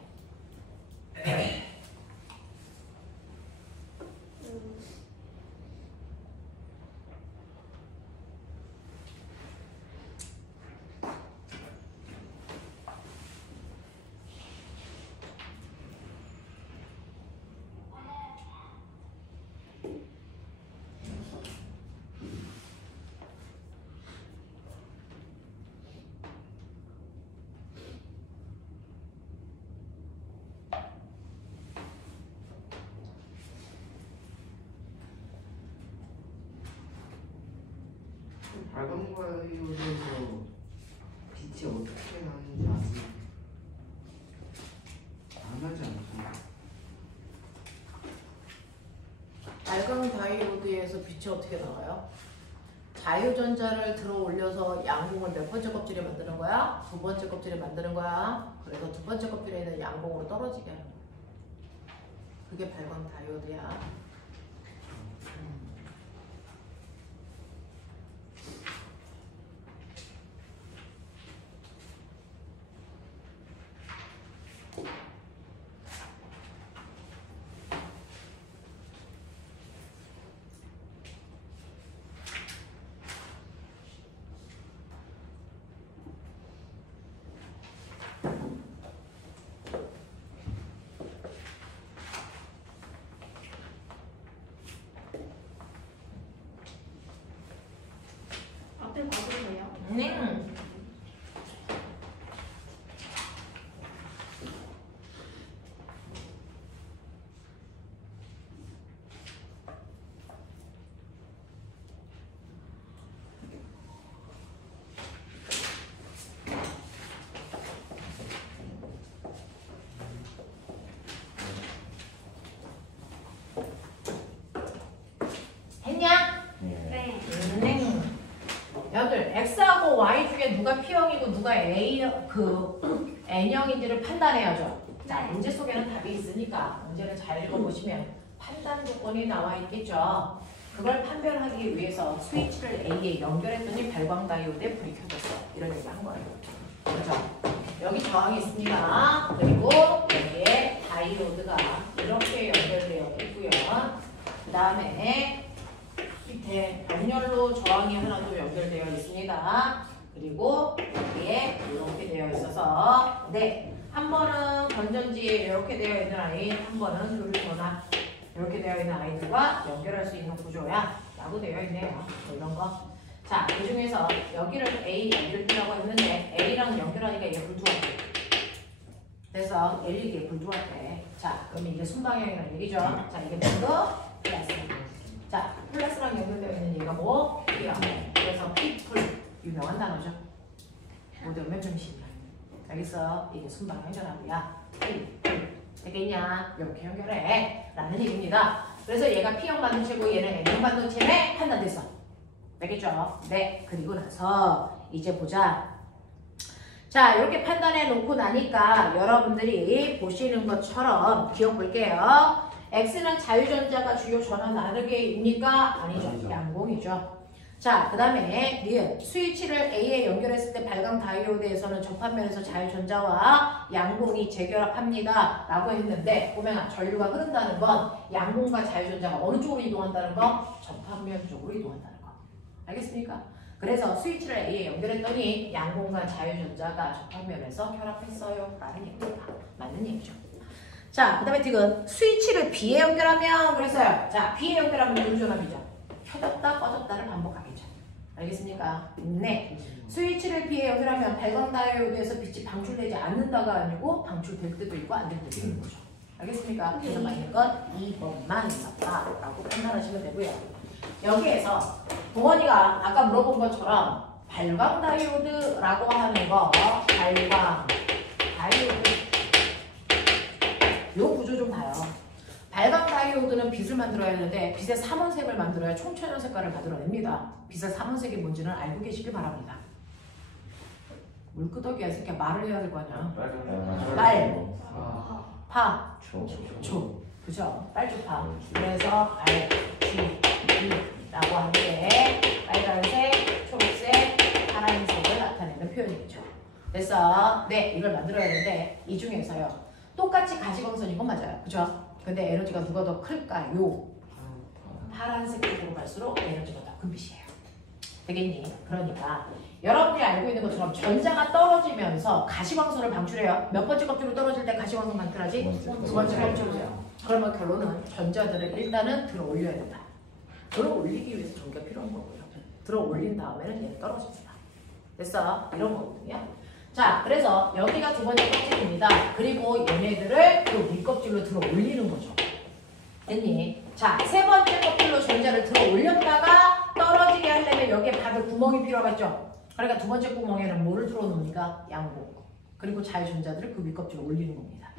발광과이어서 빛이 어떻게 나는지 아세요? 안 하지 않나요? 발광 다이오드에서 빛이 어떻게 나와요? 자유전자를 들어 올려서 양봉을 몇 번째 껍질에 만드는 거야? 두 번째 껍질에 만드는 거야. 그래서 두 번째 껍질에 있는 양봉으로 떨어지게 하는 거야. 그게 발광 다이오드야. 앞에 봐도 돼요? 네. 했냐? 네. 네. 여들 X하고 Y 중에 누가 P형이고 누가 N형인지를 판단해야죠. 자, 네. 문제 속에는 답이 있으니까 문제를 잘 읽어보시면 판단 조건이 나와 있겠죠. 그걸 판별하기 위해서 스위치를 A에 연결했더니 발광 다이오드에 불이 켜졌어. 이런 얘기 한 거예요. 그렇죠? 여기 저항이 있습니다. 그리고 여기에 다이오드가 이렇게 연결되어 있고요. 그 다음에 밑에 단열로 저항이 하나 더 연결되어 있습니다. 그리고 여기에 이렇게 되어 있어서 한 번은 건전지에 이렇게 되어 있는 아이, 한 번은 교류전화 이렇게 되어 있는 아이들과 연결할 수 있는 구조야 라고 되어 있네요. 뭐 이런 거. 자, 그 중에서 여기를 A 연결이라고 했는데 A랑 연결하니까 얘 불 들어왔대. 그래서 LED에 불 들어왔대. 자, 그러면 이게 순방향이라는 얘기죠. 자, 이게 뭐고? 플러스. 자, 플러스랑 연결되어 있는 얘가 뭐? P야. 그래서 P풀. 유명한 단어죠. 못 외우면 좀 심해. 알겠어? 이게 순방향 전압이야. P풀. 되겠냐? 이렇게 연결해. 라는 얘기입니다. 그래서 얘가 P형 반도체고 얘는 N형 반도체에 판단됐어. 알겠죠? 네. 그리고 나서 이제 보자. 자, 이렇게 판단해 놓고 나니까 여러분들이 보시는 것처럼 기억 볼게요. X는 자유전자가 주요 전화 나누기입니까? 아니죠. 양봉이죠. 자, 그 다음에 니은 스위치를 A에 연결했을 때 발광 다이오드에서는 접합면에서 자유전자와 양봉이 재결합합니다 라고 했는데 보면 전류가 흐른다는 건 양봉과 자유전자가 어느 쪽으로 이동한다는 거? 접합면 쪽으로 이동한다는 거. 알겠습니까? 그래서 스위치를 A에 연결했더니 양봉과 자유전자가 접합면에서 결합했어요 라는 얘기입니다. 맞는 얘기죠. 자, 그 다음에 지금 스위치를 B에 연결하면 그랬어요. 자, B에 연결하면 교류전압이죠. 켜졌다 꺼졌다를 반복하겠죠. 알겠습니까? 네. 스위치를 B에 연결하면 발광 다이오드에서 빛이 방출되지 않는다가 아니고 방출될 때도 있고 안 될 때도 있는 거죠. 알겠습니까? 그래서 맞는 건 2번만 있었다라고 판단하시면 되고요. 여기에서 동원이가 아까 물어본 것처럼 발광 다이오드라고 하는 거 발광 다이오드 요 구조 좀 봐요. 발광 다이오드는 빛을 만들어야 하는데 빛의 삼원색을 만들어야 총천연 색깔을 만들어냅니다. 빛의 삼원색이 뭔지는 알고 계시길 바랍니다. 물끄덕이야 새끼야. 말을 해야 될 거 아니야. 빨, 파, 초. 그죠? 빨주파. 그래서 RGB라고 하는데 빨간색, 초록색, 파란색을 나타내는 표현이죠. 그래서 네, 이걸 만들어야 하는데 이 중에서요. 똑같이 가시광선인 건 맞아요. 그죠? 근데 에너지가 누가 더 클까요? 파란색 쪽으로 갈수록 에너지가 더 큰 빛이에요. 되겠니? 그러니까 여러분들이 알고 있는 것처럼 전자가 떨어지면서 가시광선을 방출해요. 몇 번째 껍질로 떨어질 때 가시광선 방출하지? 두 번째 껍질로요. 그러면 결론은 전자들을 일단은 들어 올려야 된다. 들어 올리기 위해서 전기가 필요한 거고요. 들어 올린 다음에는 얘는 떨어집니다. 됐어? 이런 거거든요. 자, 그래서 여기가 두 번째 껍질입니다. 그리고 얘네들을 또 밑껍질로 들어 올리는 거죠. 됐니? 자, 세 번째 껍질로 전자를 들어 올렸다가 떨어지게 하려면 여기에 받을 구멍이 필요하겠죠. 그러니까 두 번째 구멍에는 뭐를 틀어놓습니까? 양봉. 그리고 자유전자들을 그 윗껍질에 올리는 겁니다.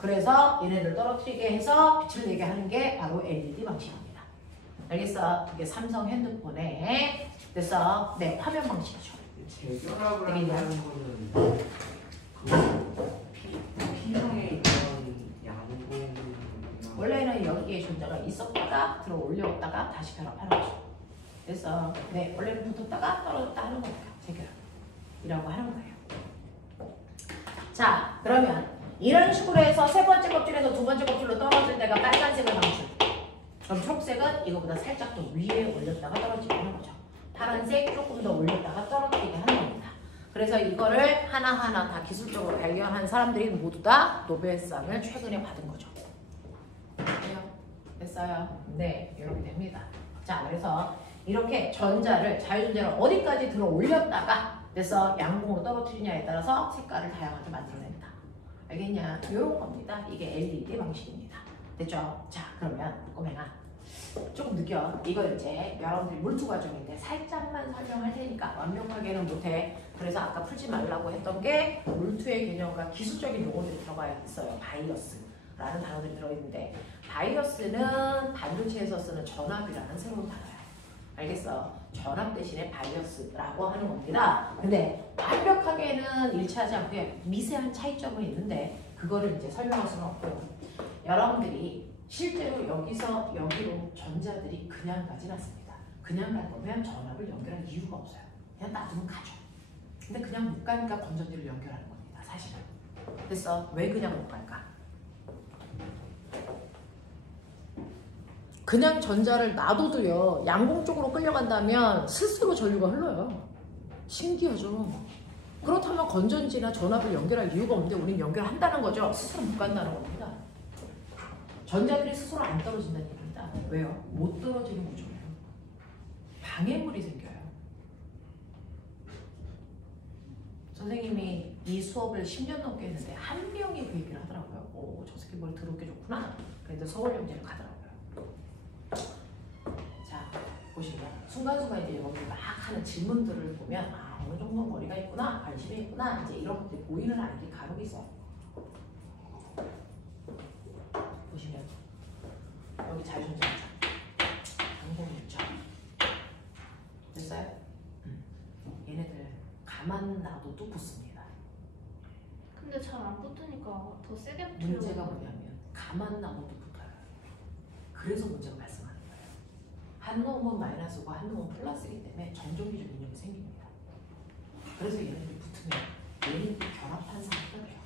그래서 얘네들 떨어뜨리게 해서 빛을 내게 하는 게 바로 LED 방식입니다. 알겠어? 이게 삼성 핸드폰에 그래서 네, 화면 방식이죠. 재결합을 되게 한다는 거는 그 P형에 있던 양봉 원래는 여기에 존재가 있었다가 들어 올렸다가 다시 결합하는 거죠. 그래서 네, 원래는 붙었다가 떨어졌다 하는 거예요. 재결합이라고 하는 거예요. 자, 그러면 이런 식으로 해서 세 번째 껍질에서 두 번째 껍질로 떨어질 때가 빨간색을 방출. 그럼 초록색은 이거보다 살짝 더 위에 올렸다가 떨어지게 하는 거죠. 파란색 조금 더 올렸다가 떨어뜨리게 하는 겁니다. 그래서 이거를 하나하나 다 기술적으로 발견한 사람들이 모두 다 노벨상을 최근에 받은 거죠. 돼요? 됐어요? 네, 이렇게 됩니다. 자, 그래서 이렇게 자유전자를 어디까지 들어 올렸다가 그래서 양봉으로 떨어뜨리냐에 따라서 색깔을 다양하게 만들어냅니다. 알겠냐? 이런 겁니다. 이게 LED 방식입니다. 됐죠? 자, 그러면 꼬맹아 조금 느껴. 이거 이제 여러분들이 물투 과정인데 살짝만 설명할 테니까 완벽하게는 못해. 그래서 아까 풀지 말라고 했던 게 물투의 개념과 기술적인 용어들이 들어가 있어요. 바이어스라는 단어들이 들어있는데 바이어스는 반도체에서 쓰는 전압이라는 새로운 단어야. 알겠어? 전압 대신에 바이어스라고 하는 겁니다. 근데 완벽하게는 일치하지 않고 미세한 차이점은 있는데 그거를 이제 설명할 수는 없고 여러분들이 실제로 여기서 여기로 전자들이 그냥 가진 않습니다. 그냥 갈 거면 전압을 연결할 이유가 없어요. 그냥 놔두면 가죠. 근데 그냥 못 가니까 건전지를 연결하는 겁니다. 사실은. 그래서 왜 그냥 못 갈까? 그냥 전자를 놔둬도요. 양봉 쪽으로 끌려간다면 스스로 전류가 흘러요. 신기하죠? 그렇다면 건전지나 전압을 연결할 이유가 없는데 우리는 연결한다는 거죠. 스스로 못 간다는 겁니다. 전자들이 스스로 안 떨어진다는 얘기입니다. 왜요? 못 떨어지는 구조예요. 방해물이 생겨요. 선생님이 이 수업을 10년 넘게 했는데 한 명이 그 얘기를 하더라고요. 오, 저 새끼 머리 더럽게 좋구나. 그래서 서울영재를 가더라고요. 자, 보시면 순간순간 이제 여러분들 막 하는 질문들을 보면 아, 어느 정도 머리가 있구나, 관심이 있구나, 이제 이런 것들이 보이는 아이들이 간혹 있어요. 보시면 여기 자유전자 양봉이 있죠. 됐어요? 얘네들 가만 놔둬도 붙습니다. 근데 잘 안 붙으니까 더 세게 붙으려고. 문제가 뭐냐면 가만 놔둬도 붙어요. 그래서 문제가 발생하는 거예요. 한 놈은 마이너스고 한 놈은 플러스이기 때문에 정전기적 인력이 생깁니다. 그래서 얘네들이 붙으면 얘네들이 결합한 상태가 돼요.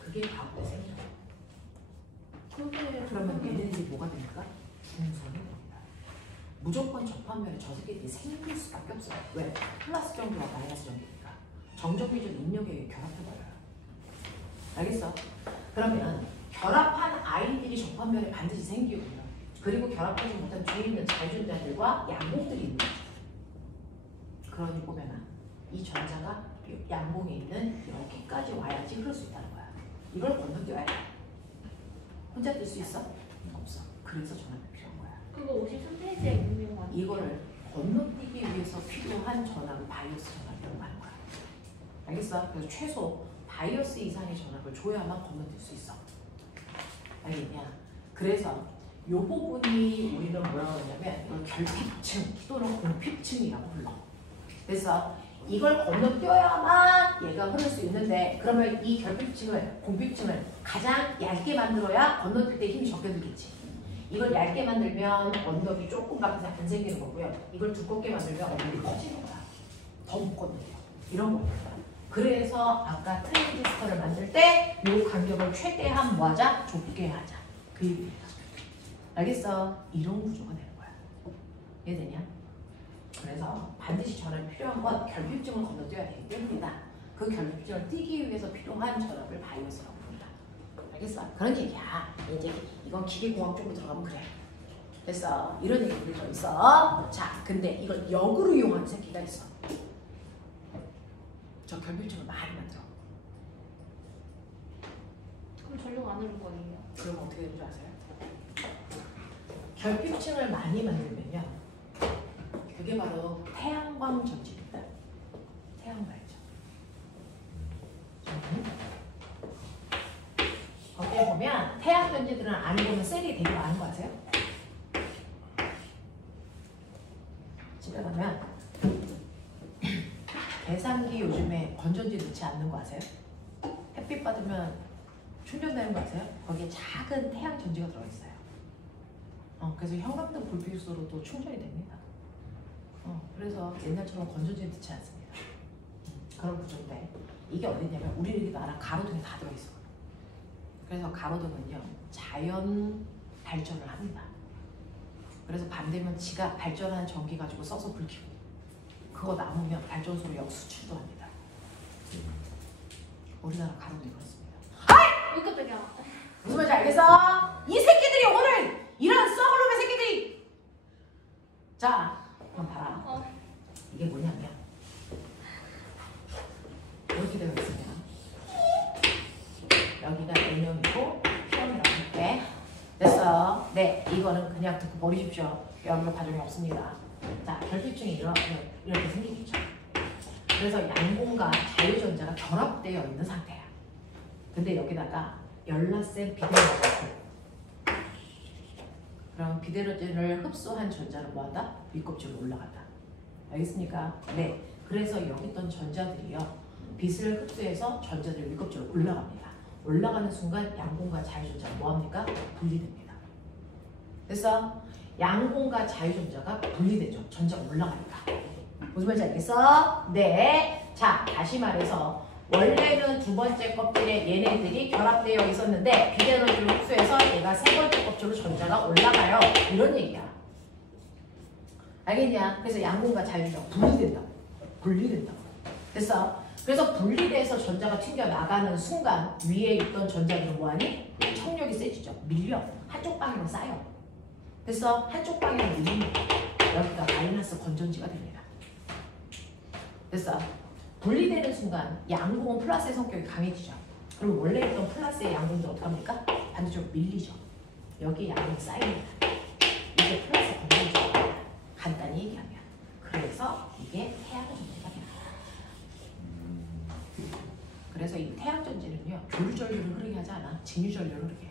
그게 가운데 생겨요. 그러면 얘네들이 뭐가 됩니까? 중성이 됩니다. 무조건 접하면 저 새끼들이 생길 수밖에 없어요. 왜? 플러스 전기와 마이너스 전기니까. 정전기적 인력에 결합해버려요. 알겠어? 그러면 결합한 아이들이 접합면에 반드시 생기고요. 그리고 결합하지 못한 뒤에 있는 자유전자들과 양봉들이 있는 거죠. 그러니 보면 이 전자가 양봉에 있는 여기까지 와야지 흐를 수 있다는 거야. 이걸 건너뛰어야 돼. 혼자 뜰 수 있어? 없어. 그래서 전압이 필요한 거야. 그거 53페이지에 있는 거 아니에요? 이거를 건너뛰기 위해서 필요한 전압을 바이오스 전압이라고 하는 거야. 알겠어? 그래서 최소 바이오스 이상의 전압을 줘야만 건너뛸 수 있어. 알겠냐? 그래서 이 부분이 우리는 뭐라고 하냐면 이걸 결핍층 또는 공핍층이라고 불러. 그래서 이걸 건너뛰어야만 얘가 흐를 수 있는데 그러면 이 결핍층을, 공핍층을 가장 얇게 만들어야 건너뛸 때 힘이 적게 들겠지. 이걸 얇게 만들면 언덕이 조금 밖에서 안 생기는 거고요. 이걸 두껍게 만들면 언덕이 커지는 거야. 더 못 건너요. 이런 겁니다. 그래서 아까 트랜지스터를 만들 때 이 간격을 최대한 모아자, 좁게 하자. 그 얘기입니다. 알겠어? 이런 구조가 되는 거야. 이해되냐? 그래서 반드시 전압이 필요한 건 결핍증을 건너뛰어야 되기 때문이다. 그 결핍증을 띄기 위해서 필요한 전압을 바이오스라고 부른다. 알겠어? 그런 얘기야. 이제 이건 기계공학 쪽으로 들어가면 그래. 됐어? 이런 얘기들이 좀 있어. 자, 근데 이걸 역으로 이용하는 새끼가 있어. 저 결핍증을 많이 만들어. 그럼 전류가 안 흐를 거예요. 그럼 어떻게 되는 줄 아세요? 결핍층을 많이 만들면요. 그게 바로 태양광 전지입니다. 태양 전지들은 안 보면 셀이 되게 많은 거 아세요? 집에 가면 계산기 요즘에 건전지 넣지 않는 거 아세요? 햇빛 받으면 충전되는 거 아세요? 거기에 작은 태양 전지가 들어있어요. 그래서 형광등 불빛으로도 충전이 됩니다. 그래서 옛날처럼 건전지 넣지 않습니다. 그런 구조인데 이게 어딨냐면 우리 나라 가로등이 다 들어있어. 그래서 가로등은요 자연 발전을 합니다. 그래서 밤 되면 지가 발전한 전기 가지고 써서 불 켜고 그거 남으면 발전소로 역수출도 합니다. 우리나라 가로등이 그렇습니다. 왜 깜짝이야. 무슨 말인지 알겠어? 이 새끼들이 오늘 이런 썩을놈의 새끼들이 자 그럼 봐라. 이게 뭐냐면 이렇게 되어 있으면 여기가 N형이고 P형이라고 할게. 됐어. 네, 이거는 그냥 듣고 버리십시오. 여기로 과정이 없습니다. 자, 결핍증이 이렇게 생기겠죠. 그래서 양공과 자유전자가 결합되어 있는 상태야. 근데 여기다가 열라센 비대로제를 그럼 비대로제를 흡수한 전자는 뭐한다? 윗껍질로 올라간다. 알겠습니까? 네. 그래서 여기 있던 전자들이요. 빛을 흡수해서 전자들이 윗껍질로 올라갑니다. 올라가는 순간 양공과 자유전자가 뭐합니까? 분리됩니다. 됐어? 양공과 자유전자가 분리되죠. 전자가 올라가니까. 무슨 말인지 알겠어? 네. 자, 다시 말해서 원래는 두 번째 껍질에 얘네들이 결합되어 있었는데 비대로제를 흡수해서 얘가 세 번째 껍질로 전자가 올라가요. 이런 얘기야. 알겠냐? 그래서 양공과 자유전자가 분리된다고. 분리된다고. 됐어? 그래서 분리돼서 전자가 튕겨 나가는 순간 위에 있던 전자들은 뭐하니? 청력이 세지죠. 밀려. 한쪽 방향으로 쌓여. 됐어? 한쪽 방향으로 밀리면 여기가 마이너스 건전지가 됩니다. 됐어? 분리되는 순간 양공은 플러스의 성격이 강해지죠. 그럼 원래 있던 플러스의 양공도 어떡합니까? 반대쪽으로 밀리죠. 여기 양공이 쌓입니다. 이게 플러스 건전지입니다. 간단히 얘기하면. 그래서 이게 태양전지가 됩니다. 그래서 이 태양전지는요 교류전류를 흐르게 하지 않아. 직류전류를 흐르게 해.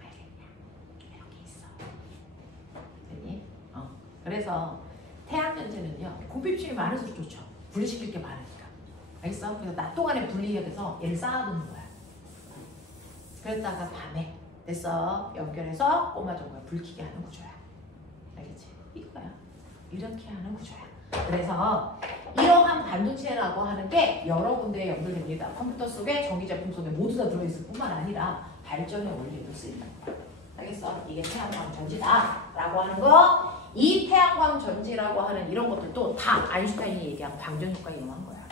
알겠냐? 이렇게 있어. 됐니? 그래서 태양전지는요 공핍층이 많을수록 좋죠. 분리시킬 게 많으니까. 알겠어? 그래서 낮 동안에 분리해서 얘를 쌓아두는 거야. 그랬다가 밤에 됐어? 연결해서 꼬마전구에 불 켜게 하는 구조야. 알겠지? 이거야. 이렇게 하는 구조야. 그래서 이러한 반도체라고 하는 게 여러 군데에 연결됩니다. 컴퓨터 속에 전기 제품 속에 모두 다 들어있을 뿐만 아니라 발전의 원리도 쓰인다는 거야. 알겠어? 이게 태양광 전지다 라고 하는 거. 이 태양광 전지라고 하는 이런 것들도 다 아인슈타인이 얘기한 광전효과 이용한 거야.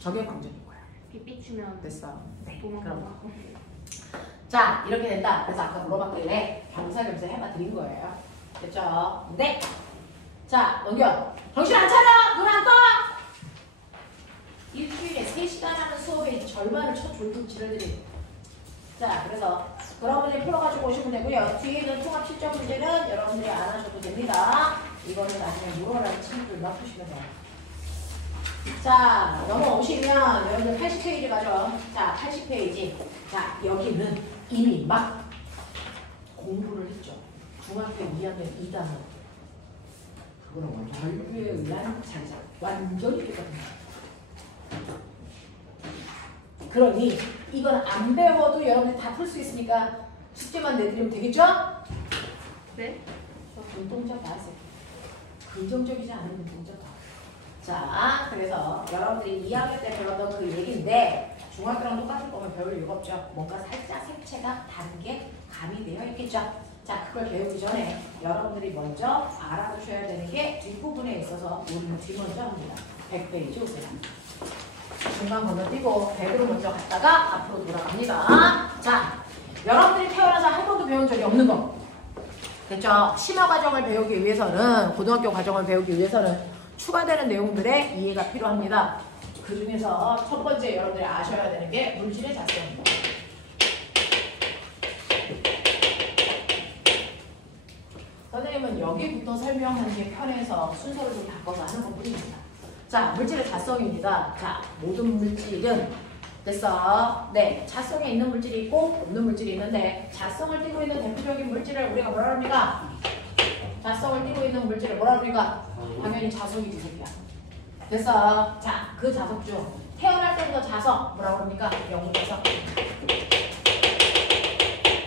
저게 광전효과야. 빛 비추면 됐어? 네. 도망가. 그럼 자 이렇게 된다. 그래서 아까 물어봤길래 겸사겸사 해봐 드린 거예요. 됐죠? 네. 자 넘겨. 정신 안 차려. 눈 안 떠. 일주일에 3시간 하는 수업에 절반을 쳐 졸고 지랄들이. 자 그래서 여러분들이 풀어가지고 오시면 되고요. 뒤에 있는 통합 실전 문제는 여러분들이 안 하셔도 됩니다. 이거는 나중에 물어라는 친구들 맡으시면 돼요. 자 넘어오시면 여러분들 80페이지 가죠. 자 80페이지. 자 여기는 이미 막 공부를 했죠. 중학교 2학년 2단원. 그거는 전류에 의한 자기장. 완전히 똑같은 그러니 이건 안 배워도 여러분들 다 풀 수 있으니까 숙제만 내드리면 되겠죠? 네? 저 눈동자 나왔어요. 긍정적이지 않은 눈동자 봐. 자, 그래서 여러분들이 2학년 때 배웠던 그 얘기인데 중학교랑 똑같은 거면 배울 이유가 없죠. 뭔가 살짝 색채가 다른 게 가미되어 있겠죠. 자, 그걸 배우기 전에 여러분들이 먼저 알아두셔야 되는 게 뒷부분에 있어서 우리는 뒤먼저 합니다. 100페이지 오세요. 중간 건너뛰고 100으로 먼저 갔다가 앞으로 돌아갑니다. 자, 여러분들이 태어나서 한 번도 배운 적이 없는 거. 됐죠? 심화 과정을 배우기 위해서는, 고등학교 과정을 배우기 위해서는 추가되는 내용들의 이해가 필요합니다. 그 중에서 첫 번째 여러분들이 아셔야 되는 게 물질의 자성입니다. 선생님은 여기부터 설명하는 게 편해서 순서를 좀 바꿔서 하는 것 뿐입니다. 자, 물질의 자성입니다. 자, 모든 물질은 됐어. 네, 자성에 있는 물질이 있고 없는 물질이 있는데 자성을 띠고 있는 대표적인 물질을 우리가 뭐라 합니까? 자성을 띠고 있는 물질을 뭐라 합니까? 당연히 자석이지 새끼야. 됐어. 자, 그 자석 중 태어날 때부터 자석 뭐라고 합니까? 영구자석.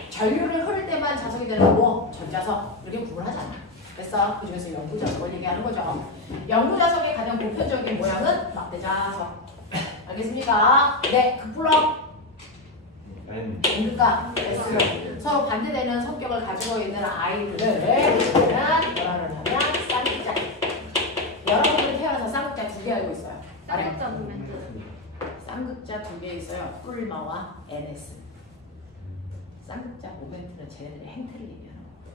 전류를 흐를 때만 자석이 되는 거고 전자석 이렇게 구분하잖아. 됐어. 그 중에서 영구자석을 얘기하는 거죠. 영구자석의 가장 보편적인 모양은 막대자석. 알겠습니까? 네, 극불러 N과 S 서로 반대되는 성격을 가지고 있는 아이들을 우리는 뭐라 그러냐면 쌍극자. 여러분들이 태어나서 쌍극자 2개 알고 있어요. 쌍극자 모멘트. 쌍극자 2개 있어요. 뿔마와 NS. 쌍극자 모멘트는 쟤네들의 행태를 얘기하는 거예요.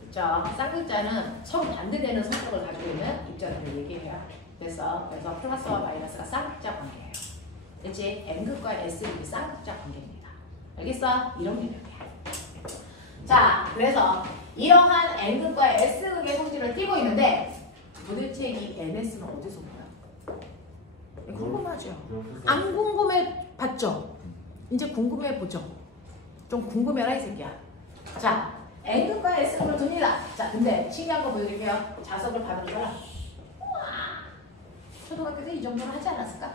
그렇죠? 쌍극자는 서로 반대되는 성격을 가지고 있는 입자들을 얘기해요. 됐어. 그래서 플러스와 마이너스가 쌍극자 관계예요. 그렇지? N극과 S극이 쌍극자 관계입니다. 알겠어? 이런 개념이야. 자, 그래서 이러한 N극과 S극의 성질을 띠고 있는데 도대체 이 NS는 어디서 보여? 궁금하죠? 안 궁금해 봤죠? 이제 궁금해 보죠? 좀 궁금해라 이 새끼야. 자, N극과 S극을 둡니다. 자, 근데 신기한 거 보여드릴게요. 자석을 받은 사람. 초등학교 때 이 정도는 하지 않았을까?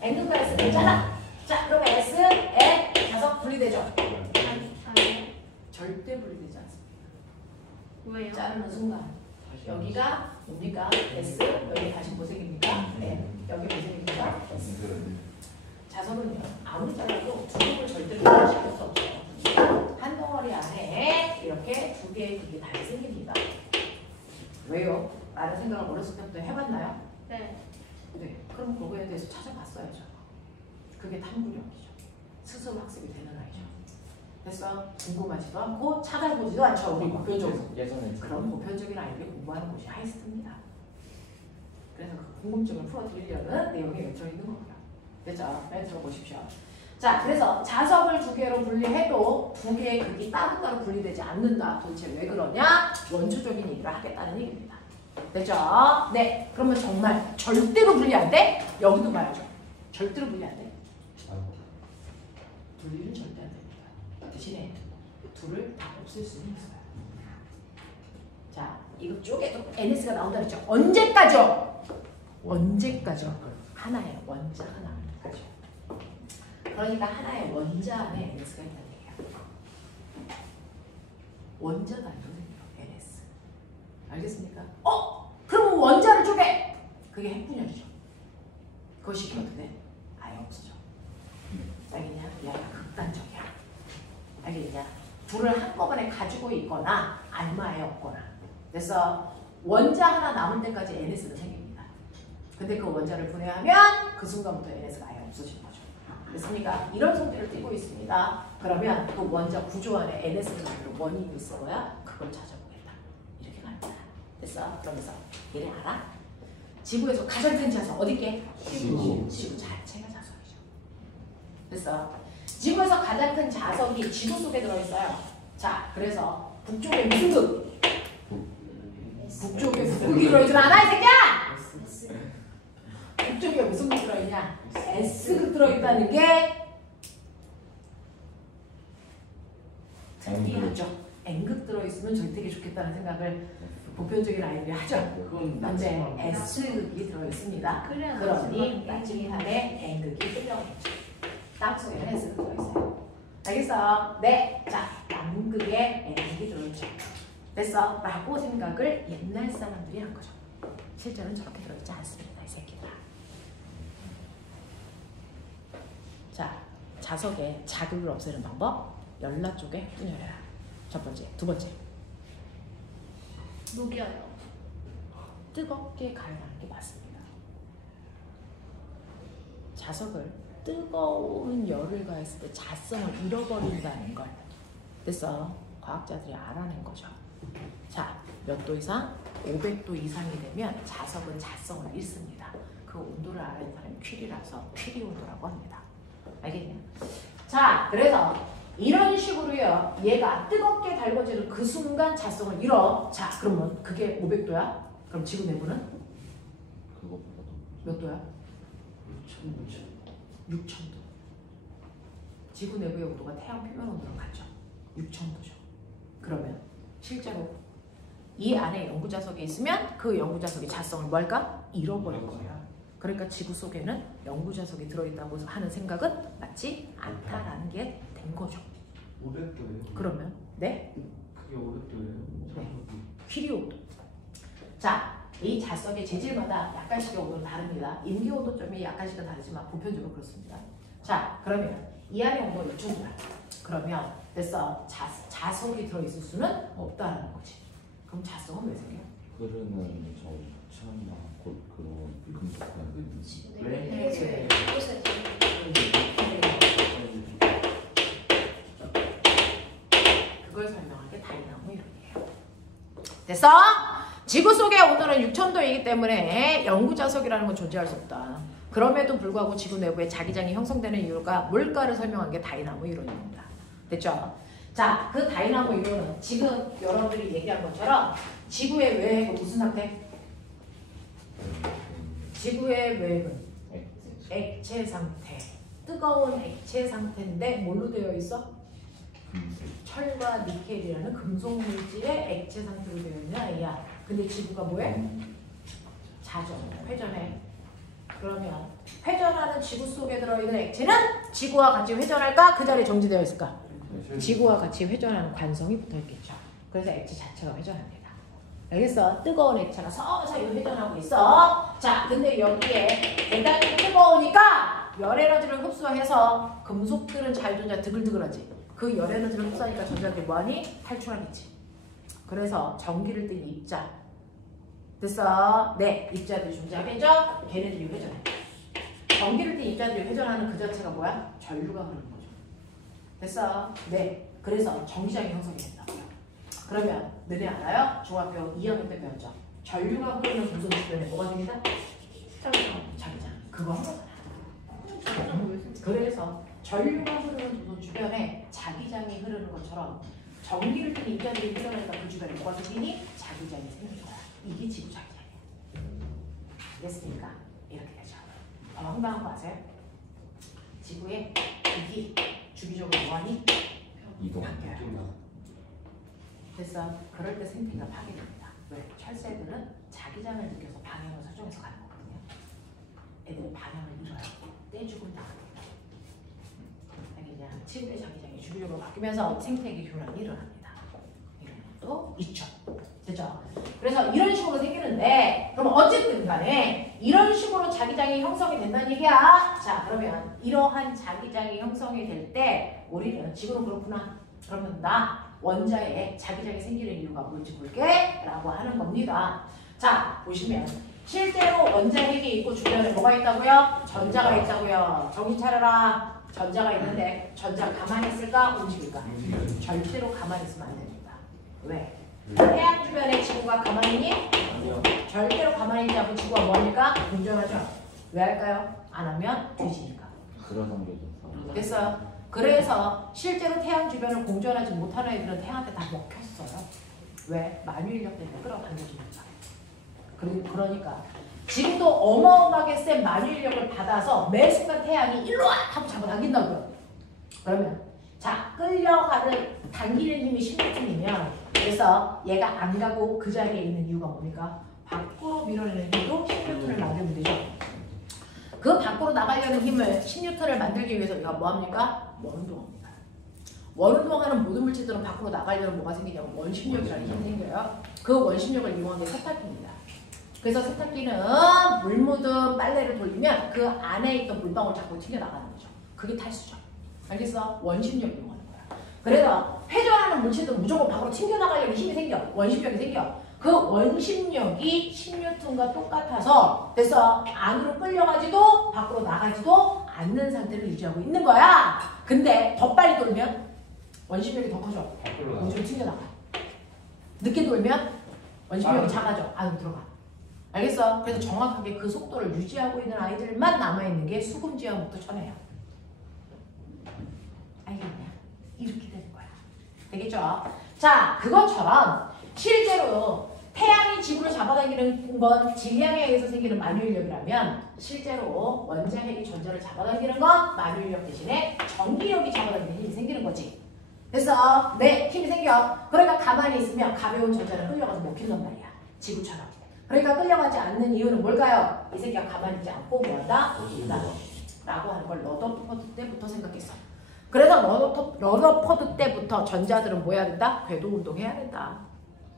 N극과 S극 있잖아. 자, 그러면 S에 자석 분리되죠? 아니, 절대 분리되지 않습니다. 왜요? 자르는 순간 여기가 뭡니까? S, 여기 다시 보색입니까? 네, 여기 보색입니까? S. 자석은요, 아무리 잘라도 두 grup을 절대로 분리시킬 수 없어요. 한 덩어리 안에 이렇게 두 개의 그게 다 생깁니다. 왜요? 라는 생각을 어렸을 때부터 해봤나요? 네. 네, 그럼 그거에 대해서 찾아봤어야죠. 그게 탐구력이죠. 스스로 학습이 되는 아이죠. 그래서 궁금하지도 않고 찾아보지도 않죠. 우리 보편적으로. 예전에 그런 보편적인 아이들이 공부하는 곳이 하이스트입니다. 그래서 그 궁금증을 풀어드리려는 내용이 맺혀 있는 겁니다. 됐죠? 네, 들어보십시오. 자, 그래서 자석을 두 개로 분리해도 두 개의 극이 따로따로 분리되지 않는다. 도대체 왜 그러냐? 원초적인 얘기를 하겠다는 얘기입니다. 됐죠? 네. 그러면 정말 절대로 분리 안 돼? 여기도 봐야죠. 절대로 분리 안 돼? 분리는 절대 안 됩니다. 대신에 둘을 다 없앨 수는 있어요. 자, 이거 쪽에도 NS가 나온다 그랬죠? 언제까지요? 언제까지요? 하나의 원자 하나까지요. 그러니까 하나의 원자 안에 NS가 있다는 얘기야. 원자가 아니거든요, NS. 알겠습니까? 그럼 원자를 쪼개! 그게 핵분열이죠. 그것이 어떻게 돼? 아예 없어져. 알겠냐? 야, 극단적이야. 알겠냐? 둘을 한꺼번에 가지고 있거나 아예 없거나. 그래서 원자 하나 남을 때까지 NS는 생깁니다. 근데 그 원자를 분해하면 그 순간부터 NS가 아예 없어지는 거죠. 됐습니까? 이런 성질을 띠고 있습니다. 그러면 그 원자 구조 안에 NS를 만들어 원인이 있을 거야. 그걸 찾아보겠다. 이렇게 갑니다. 됐어? 그러면서 얘네 알아? 지구에서 가장 큰 자석 어디게? 지구 자체가 자석이죠. 됐어? 지구에서 가장 큰 자석이 지구 속에 들어있어요. 자, 그래서 북쪽에 무슨 극? 북쪽에 무슨 극이 들어있진 않아, 이 새끼야! 북쪽에 무슨 극 들어있냐? S극 들어있다는 게 특이하죠. N극 들어있으면 절대게 좋겠다는 생각을 보편적인 아이들이 하죠. 근데 S극이 들어있습니다. 그러니 나침반에 N극이 뚫려오죠. 땅속에는 S극이 들어있어요. 알겠어? 네. 자, 남극에 N극이 들어있죠. 됐어? 라고 생각을 옛날 사람들이 한 거죠. 실제로는 저렇게 들어있지 않습니다. 이 새끼들. 자, 자석의 자극을 없애는 방법. 연라 쪽에 분열해라. 첫 번째. 두 번째. 녹여요. 뜨겁게 가열하는 게 맞습니다. 자석을 뜨거운 열을 가했을 때 자성을 잃어버린다는 걸 됐어. 과학자들이 알아낸 거죠. 자, 몇 도 이상? 500도 이상이 되면 자석은 자성을 잃습니다. 그 온도를 알아낸 사람이 퀴리라서 퀴리 온도라고 합니다. 알겠냐? 자, 그래서 이런 식으로요. 얘가 뜨겁게 달궈지는 그 순간 자성을 잃어. 자, 그러면 그게 500도야? 그럼 지구 내부는? 그거보다도 몇 도야? 6,000도. 지구 내부의 온도가 태양 표면 온도랑 같죠. 6,000도죠. 그러면 실제로 이 안에 연구자석이 있으면 그 연구자석이 자성을 뭘까? 잃어버릴 거예요. 그러니까 지구 속에는 연구자석이 들어있다고 하는 생각은 맞지 않다라는 게 된 거죠. 500도예요. 그러면 네? 그게 500도예요. 퀴리온도. 자, 이 자석의 재질마다 약간씩의 온도는 다릅니다. 임기 온도점이 약간씩은 다르지만 보편적으로 그렇습니다. 자, 그러면 이 안에 온도가 6,000도야. 그러면 됐어. 자석이 들어있을 수는 없다라는 거지. 그럼 자석은 왜 생겨? 흐르는 저 천이나 곧 그런 금속은 왜? 그걸 설명한 게 다이나모 이론이에요. 됐어? 지구 속의 온도는 6,000도이기 때문에 영구자석이라는 건 존재할 수 없다. 그럼에도 불구하고 지구 내부에 자기장이 형성되는 이유가 뭘까를 설명한 게 다이나모 이론입니다. 됐죠? 자, 그 다이나모 이론은 지금 여러분들이 얘기한 것처럼 지구의 외핵은 무슨 상태? 지구의 외핵은 액체 상태. 뜨거운 액체 상태인데 뭘로 되어 있어? 철과 니켈이라는 금속 물질의 액체 상태로 되어 있는 아이야. 근데 지구가 뭐해? 자전, 회전해. 그러면 회전하는 지구 속에 들어있는 액체는 지구와 같이 회전할까? 그 자리에 정지되어 있을까? 지구와 같이 회전하는 관성이 붙어있겠죠. 그래서 액체 자체가 회전합니다. 알겠어? 뜨거운 액체가 서서히 회전하고 있어. 자, 근데 여기에 대단히 뜨거우니까 열 에너지를 흡수해서 금속들은 자유전자 드글드글하지. 그 열 에너지를 흡수하니까 전자들이 뭐하니? 탈출하겠지. 그래서 전기를 띤 입자. 됐어? 네, 입자들이 존재하겠죠? 걔네들이 회전해. 전기를 띤 입자들이 회전하는 그 자체가 뭐야? 전류가 흐르는 거죠. 됐어? 네. 그래서 전기장이 형성이 된다고요. 그러면 너네 알아요? 중학교 2학년 때 배웠죠? 전류가 흐르는 금속 주변에 뭐가 생긴다? 자기장. 그거 한 거잖아. 그래서 전류가 흐르는 도서 주변에 자기장이 흐르는 것처럼 전기를 띤 입자들이 흐르니까 그 주변에 뭐가 생기니? 자기장이 생기는 거야. 이게 지구 자기장이야. 됐습니까? 이렇게 되죠. 황당한 거 아세요? 지구의 이기 주기적으로 뭐하니? 이동. 됐어. 그럴 때 생태계가 파괴됩니다. 왜? 철새들은 자기장을 느껴서 방향을 설정해서 가는 거거든요. 애들은 방향을 잃어요. 떼죽음 당합니다. 자기장, 지구의 자기장이 주기적으로 바뀌면서 생태계 교란이 일어납니다. 이런 것도 있죠. 됐죠? 그래서 이런 식으로 생기는데 그럼 어쨌든 간에 이런 식으로 자기장이 형성이 된다는 얘기야. 자, 그러면 이러한 자기장이 형성이 될 때 우리는 지구는 그렇구나. 그러면 나 원자에 자기장이 생기는 이유가 뭔지 볼게 라고 하는 겁니다. 자, 보시면 실제로 원자핵이 있고 주변에 뭐가 있다고요? 전자가 있다고요. 정신 차려라. 전자가 있는데 전자가 가만히 있을까? 움직일까? 절대로 가만히 있으면 안 됩니다. 왜? 태양 주변에 지구가 가만히 있니? 절대로 가만히 있지 않고 지구가 뭐합니까? 공전하죠. 왜 할까요? 안 하면 뒤지니까. 그러는 게 좋다. 됐어요? 그래서 실제로 태양 주변을 공전하지 못하는 애들은 태양한테 다 먹혔어요. 왜? 만유인력 때문에 끌어당겨주니까. 그러니까 지금도 어마어마하게 센 만유인력을 받아서 매 순간 태양이 일로 와! 하고 잡아당긴다고요. 그러면 자, 끌려가는 당기는 힘이 16톤이면 그래서 얘가 안 가고 그 자리에 있는 이유가 뭡니까? 밖으로 밀어내는 힘도 16톤을 만들면 되죠. 그 밖으로 나가려는 힘을 16톤을 만들기 위해서 우리가 뭐합니까? 원운동합니다. 원운동하는 모든 물질들은 밖으로 나가려면 뭐가 생기냐면 원심력이라는 힘이 생겨요. 그 원심력을 이용하는 게 세탁기입니다. 그래서 세탁기는 물 묻은 빨래를 돌리면 그 안에 있던 물방울 자꾸 튕겨나가는 거죠. 그게 탈수죠. 알겠어? 원심력 이용하는 거야. 그래서 회전하는 물질들은 무조건 밖으로 튕겨나가려는 힘이 생겨. 원심력이 생겨. 그 원심력이 16톤과 똑같아서 됐어. 안으로 끌려가지도 밖으로 나가지도 않는 상태를 유지하고 있는 거야. 근데 더 빨리 돌면 원심력이 더 커져. 원심력이 튕겨나가. 늦게 돌면 원심력이 작아져. 안으로 들어가. 알겠어? 그래서 정확하게 그 속도를 유지하고 있는 아이들만 남아있는 게 수금지와 목토천해요. 알겠냐? 이렇게 되는 거야. 되겠죠? 자, 그것처럼 실제로 태양이 지구를 잡아당기는 건 질량에 의해서 생기는 만유인력이라면 실제로 원자핵이 전자를 잡아당기는 건 만유인력 대신에 전기력이 잡아당기는 힘이 생기는 거지. 그래서 네, 힘이 생겨. 그러니까 가만히 있으면 가벼운 전자를 끌려가서 못 키운단 말이야. 지구처럼. 그러니까 끌려가지 않는 이유는 뭘까요? 이 새끼가 가만히 있지 않고 뭐한다? 운다. 라고 하는 걸 러더포드 때부터 생각했어. 그래서 러더포드 때부터 전자들은 뭐 해야 된다? 궤도 운동해야 된다.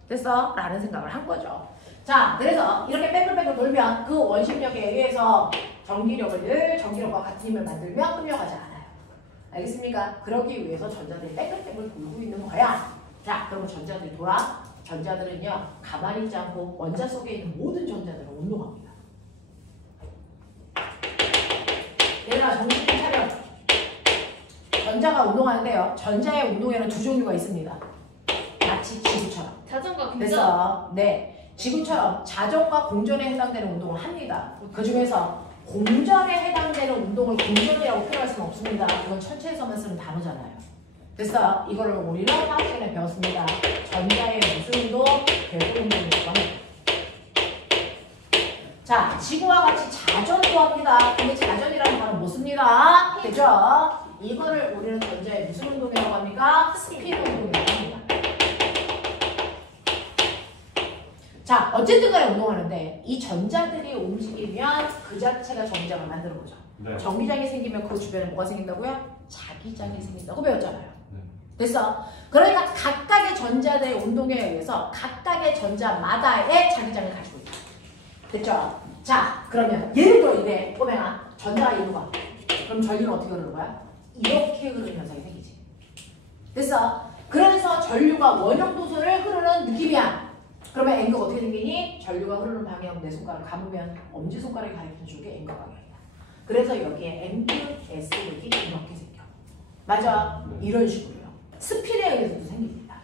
됐어? 라는 생각을 한 거죠. 자, 그래서 이렇게 뺑글뺑글 돌면 그 원심력에 의해서 전기력과 같은 힘을 만들면 끌려가지 않아요. 알겠습니까? 그러기 위해서 전자들이 뺑글뺑글 돌고 있는 거야. 자, 그러면 전자들이 돌아. 전자들은요, 가만히 있지 않고 원자 속에 있는 모든 전자들은 운동합니다. 얘들아, 정신 좀 차려. 전자가 운동하는데요. 전자의 운동에는 두 종류가 있습니다. 마치 지구처럼. 자전거 공전. 그래서 네, 지구처럼 자전과 공전에 해당되는 운동을 합니다. 그 중에서 공전에 해당되는 운동을 공전이라고 표현할 수는 없습니다. 그건 천체에서만 쓰는 단어잖아요. 그래서 이거를 우리는 다음 시간에 배웠습니다. 전자의 무슨 운동? 궤도 운동이라고 합니다. 자, 지구와 같이 자전도 합니다. 근데 자전이라는 단어 못 씁니다. 됐죠? 이거를 우리는 전자의 무슨 운동이라고 합니까? 스피드 운동이라고 합니다. 자, 어쨌든 간에 운동하는데 이 전자들이 움직이면 그 자체가 전기장을 만드는 거죠. 네. 전기장이 생기면 그 주변에 뭐가 생긴다고요? 자기장이 생긴다고 배웠잖아요. 네. 됐어? 그러니까 각각의 전자들의 운동에 의해서 각각의 전자마다의 자기장을 가지고 있다. 됐죠? 자, 그러면 예를 들어 이래 꼬맹아, 전자가 이리 와. 그럼 전류는 어떻게 흐르는 거야? 이렇게 흐르는 현상이 생기지. 됐어? 그래서 전류가 원형도소를 흐르는 느낌이야. 그러면 N가 어떻게 생기니? 전류가 흐르는 방향 내 손가락을 감으면 엄지손가락이 가리키는 쪽이 N가 방향이야. 그래서 여기에 N, S 이렇게 이렇게 생겨. 맞아? 이런 식으로요. 스피드에 의해서도 생깁니다.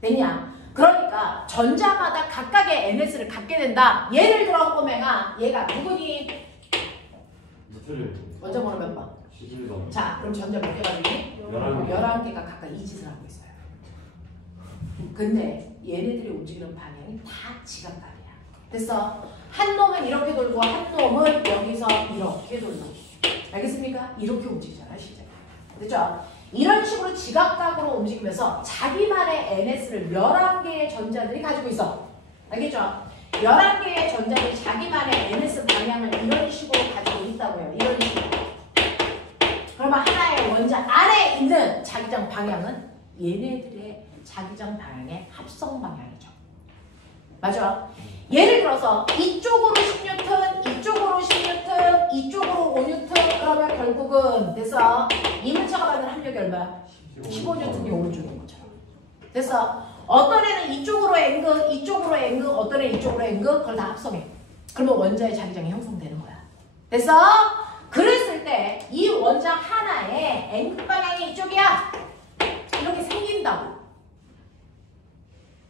됐냐? 그러니까 전자마다 각각의 NS를 갖게 된다. 예를 들어 꼬맹아, 얘가 누구니? 먼저 번호 몇 번? 11번. 자, 그럼 전자 몇 개가 되니? 11개가 각각 이 짓을 하고 있어요. 근데 얘네들이 움직이는 방향이 다 지각각이야. 됐어? 한 놈은 이렇게 돌고 한 놈은 여기서 이렇게 돌고. 알겠습니까? 이렇게 움직이잖아요, 실제. 됐죠? 이런 식으로 지각각으로 움직이면서 자기만의 NS를 11개의 전자들이 가지고 있어. 알겠죠? 11개의 전자들이 자기만의 NS 방향을 이런 식으로 가지고 있다고요. 이런 식으로. 그러면 하나의 원자 안에 있는 자기장 방향은 얘네들의 자기장 방향의 합성 방향이죠. 맞아? 예를 들어서 이쪽으로 10뉴턴, 이쪽으로 10뉴턴, 이쪽으로 5뉴턴 그러면 결국은 됐어? 이물체가 받는 합력이 얼마야? 15뉴턴이 오른쪽인 것처럼. 됐어? 어떤 애는 이쪽으로 N극, 이쪽으로 N극, 어떤 애는 이쪽으로 N극 그걸 다 합성해. 그러면 원자의 자기장이 형성되는 거야. 됐어? 그랬을 때 이 원자 하나에 N극 방향이 이쪽이야. 이렇게 생긴다고.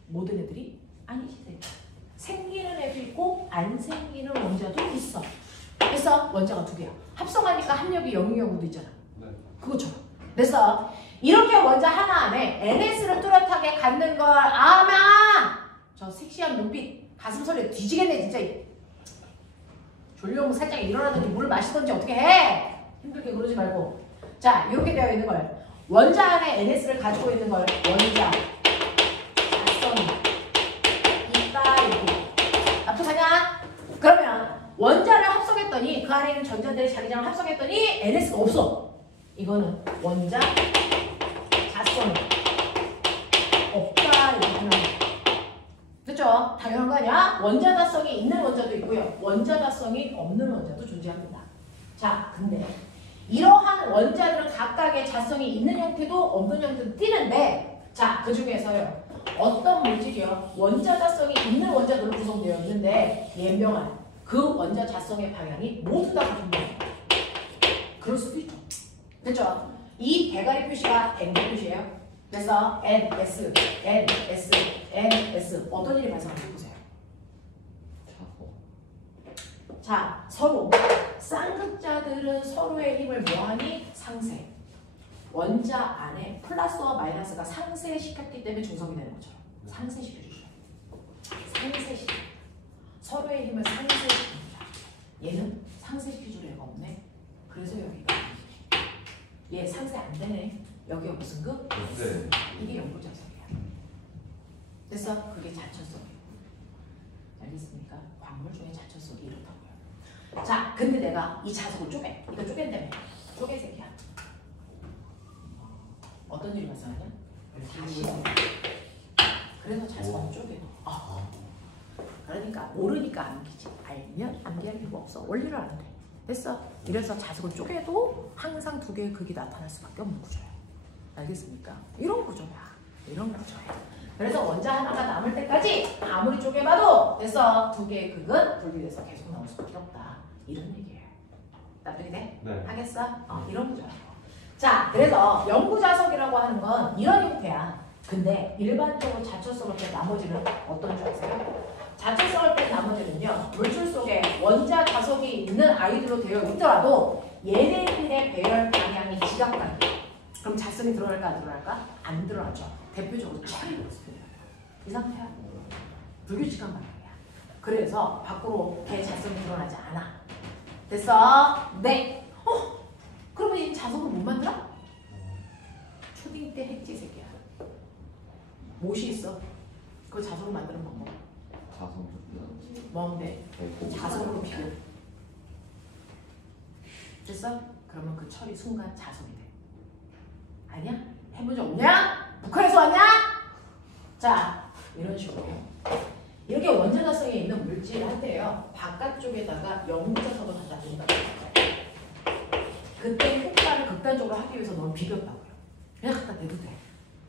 모든 애들이 아니지. 생기는 애도 있고 안 생기는 원자도 있어. 그래서 원자가 두 개야. 합성하니까 합력이 0인 경우도 있잖아. 네. 그거처럼. 그래서 이렇게 원자 하나 안에 NS를 뚜렷하게 갖는 걸 아마 저 섹시한 눈빛 가슴 소리 뒤지겠네 진짜. 졸려오면 살짝 일어나든지 물을 마시든지 어떻게 해. 힘들게 그러지 말고. 자, 이렇게 되어 있는 걸 원자 안에 NS를 가지고 있는 걸 원자 그러면 원자를 합성했더니 그 안에 있는 전자들의 자기장을 합성했더니 NS가 없어. 이거는 원자 자성이 없다 이렇게 하는 거야. 그렇죠? 당연한 거 아니야? 원자 자성이 있는 원자도 있고요. 원자 자성이 없는 원자도 존재합니다. 자, 근데 이러한 원자들은 각각의 자성이 있는 형태도 없는 형태도 띠는데 자, 그 중에서요. 어떤 물질이요? 원자 자성이 있는 원자들로 구성되어 있는데 예명한 그 원자 자성의 방향이 모두 다 같은 거예요. 그럴 수도 있죠. 그렇죠? 이 대가리 표시가 N 표시예요. 그래서 N, S, N, S, N, S 어떤 일이 발생할지 보세요. 자, 서로 쌍극자들은 서로의 힘을 뭐하니? 상쇄. 원자 안에 플러스와 마이너스가 상쇄시켰기 때문에 중성이 되는 거죠. 상쇄시켜주죠. 상쇄시켜. 서로의 힘을 상쇄시킵니다. 얘는 상쇄시켜줄 애가 없네. 그래서 여기가 얘 상쇄 안 되네. 여기가 무슨 급? 네. 이게 영구자석이야. 그래서 그게 자처석이에요. 알겠습니까? 광물 중에 자처석이 이렇다고요. 자, 근데 내가 이 자석을 쪼개. 이거 쪼갠다며. 쪼개 새끼야. 어떤 일이 발생하냐? 다시. 그래서 자석은 쪼개. 그러니까 모르니까 암기지. 알면 암기할 필요가 없어. 원리를 알면 돼. 됐어? 이래서 자석을 쪼개도 항상 두 개의 극이 나타날 수밖에 없는 구조야. 알겠습니까? 이런 구조야. 이런 구조야. 그래서 원자 하나가 남을 때까지 아무리 쪼개봐도 됐어. 두 개의 극은 분리돼서 계속 나올 수밖에 없다. 이런 얘기예요. 납득이 돼? 네. 하겠어? 이런 구조라고. 자, 그래서 영구자석이라고 하는 건 이런 형태야. 근데 일반적으로 자처석을 때 나머지는 어떤 줄 아세요? 자처석을 때 나머지는요. 물질 속에 원자 자석이 있는 아이들로 되어 있더라도 얘네들의 배열 방향이 지각각이야. 그럼 자성이 드러날까 안 드러날까? 안 드러나죠. 대표적으로 철이 있습니다. 이 상태야. 불규칙한 방향이야. 그래서 밖으로 걔 자성이 드러나지 않아. 됐어? 네. 그러면 이 자석을 못 만들어? 초딩 때 했지 새끼야. 못이 있어. 그 자석을 만드는 방법. 자성 뭔데? 자석으로 비교. 됐어? 그러면 그 철이 순간 자석이 돼. 아니야? 해본 적 없냐? 북한에서 왔냐? 자, 이런 식으로 이렇게 원자자성에 있는 물질 한테요. 바깥쪽에다가 영구자석을 갖다 준다. 그때 효과를 극단적으로 하기 위해서 너무 비볐다고요. 그냥 갖다 대도 돼.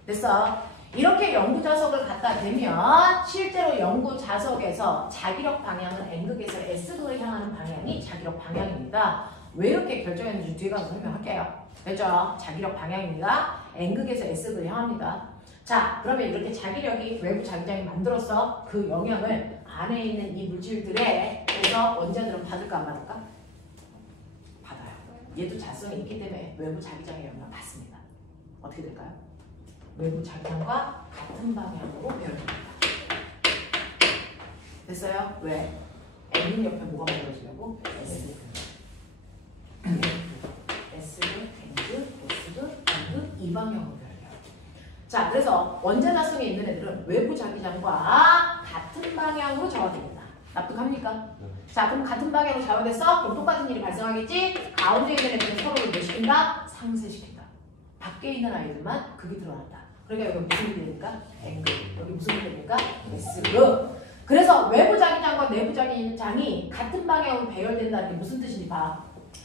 됐어? 이렇게 영구자석을 갖다 대면 실제로 영구자석에서 자기력 방향은 N극에서 S극을 향하는 방향이 자기력 방향입니다. 왜 이렇게 결정했는지 뒤에 가서 설명할게요. 됐죠? 자기력 방향입니다. N극에서 S극을 향합니다. 자, 그러면 이렇게 자기력이 외부 자기장이 만들어서 그 영향을 안에 있는 이 물질들에 그래서 원자들은 받을까 안 받을까? 받아요. 얘도 자성이 있기 때문에 외부 자기장의 영향을 받습니다. 어떻게 될까요? 외부 자기장과 같은 방향으로 배열됩니다. 됐어요? 왜? N극 옆에 뭐가 만들어지냐고? S극. S극, N극, S극, N극 이 방향으로 배열돼요. 자, 그래서 원자자성에 있는 애들은 외부 자기장과 같은 방향으로 저하됩니다. 납득합니까? 네. 자, 그럼 같은 방향으로 좌우됐어? 그럼 똑같은 일이 발생하겠지? 가운데 있는 애들은 서로를 뭐 시킨다? 상쇄시킨다. 밖에 있는 아이들만 극이 드러난다. 그러니까 여기 무슨 일이 됩니까? N극. 여기 무슨 일이 됩니까? S극. 그래서 외부 자기장과 내부 자기장이 같은 방향으로 배열된다는 게 무슨 뜻인지 봐.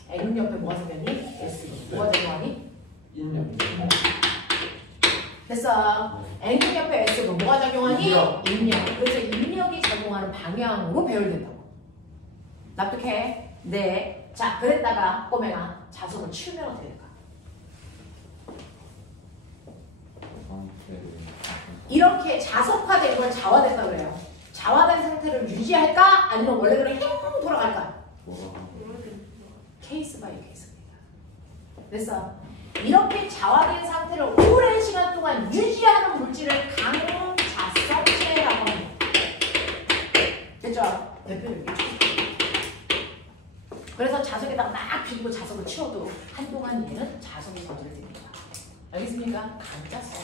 N극 옆에 뭐가 생겼니? S극. 뭐가 적용하니? 인력. 됐어. N극 옆에 S극. 뭐가 적용하니? 인력. 그래서 인력이 적용하는 방향으로 배열된다고. 납득해? 네. 자, 그랬다가 꼬맹아 자석을 치우면 어떻게 될까? 이렇게 자석화된 걸 자화됐다고 그래요. 자화된 상태를 유지할까? 아니면 원래대로 행 돌아갈까? 케이스 바이 케이스입니다. 됐어. 이렇게 자화된 상태를 오랜 시간 동안 유지하는 물질을 강자성체라고 합니다. 됐죠? 대표적인. 그래서 자석에다가 막 비비고 자석을 치워도 한동안 얘는 자석이 저절됩니다. 알겠습니까? 강자성.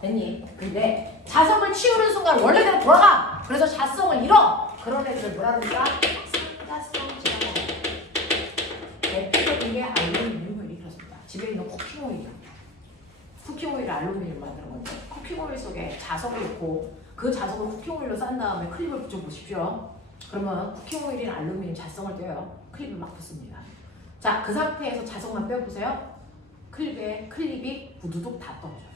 됐니? 근데 자석을 치우는 순간 원래대로 돌아가. 그래서 자성을 잃어. 그런 애들을 뭐라 그럴까? 상자성체라고 합니다. 대표적인 게 알루미늄 오일이 그렇습니다. 집에 있는 쿠킹 오일이요. 쿠킹 오일을 알루미늄 만드는 건데 쿠킹 오일 속에 자석을 넣고 그 자석을 쿠킹 오일로 싼 다음에 클립을 붙여보십시오. 그러면 쿠킹 오일인 알루미늄 자성을 떼어요. 클립을 막 붙습니다. 자, 그 상태에서 자석만 빼보세요. 클립이 부두둑 다 떨어져요.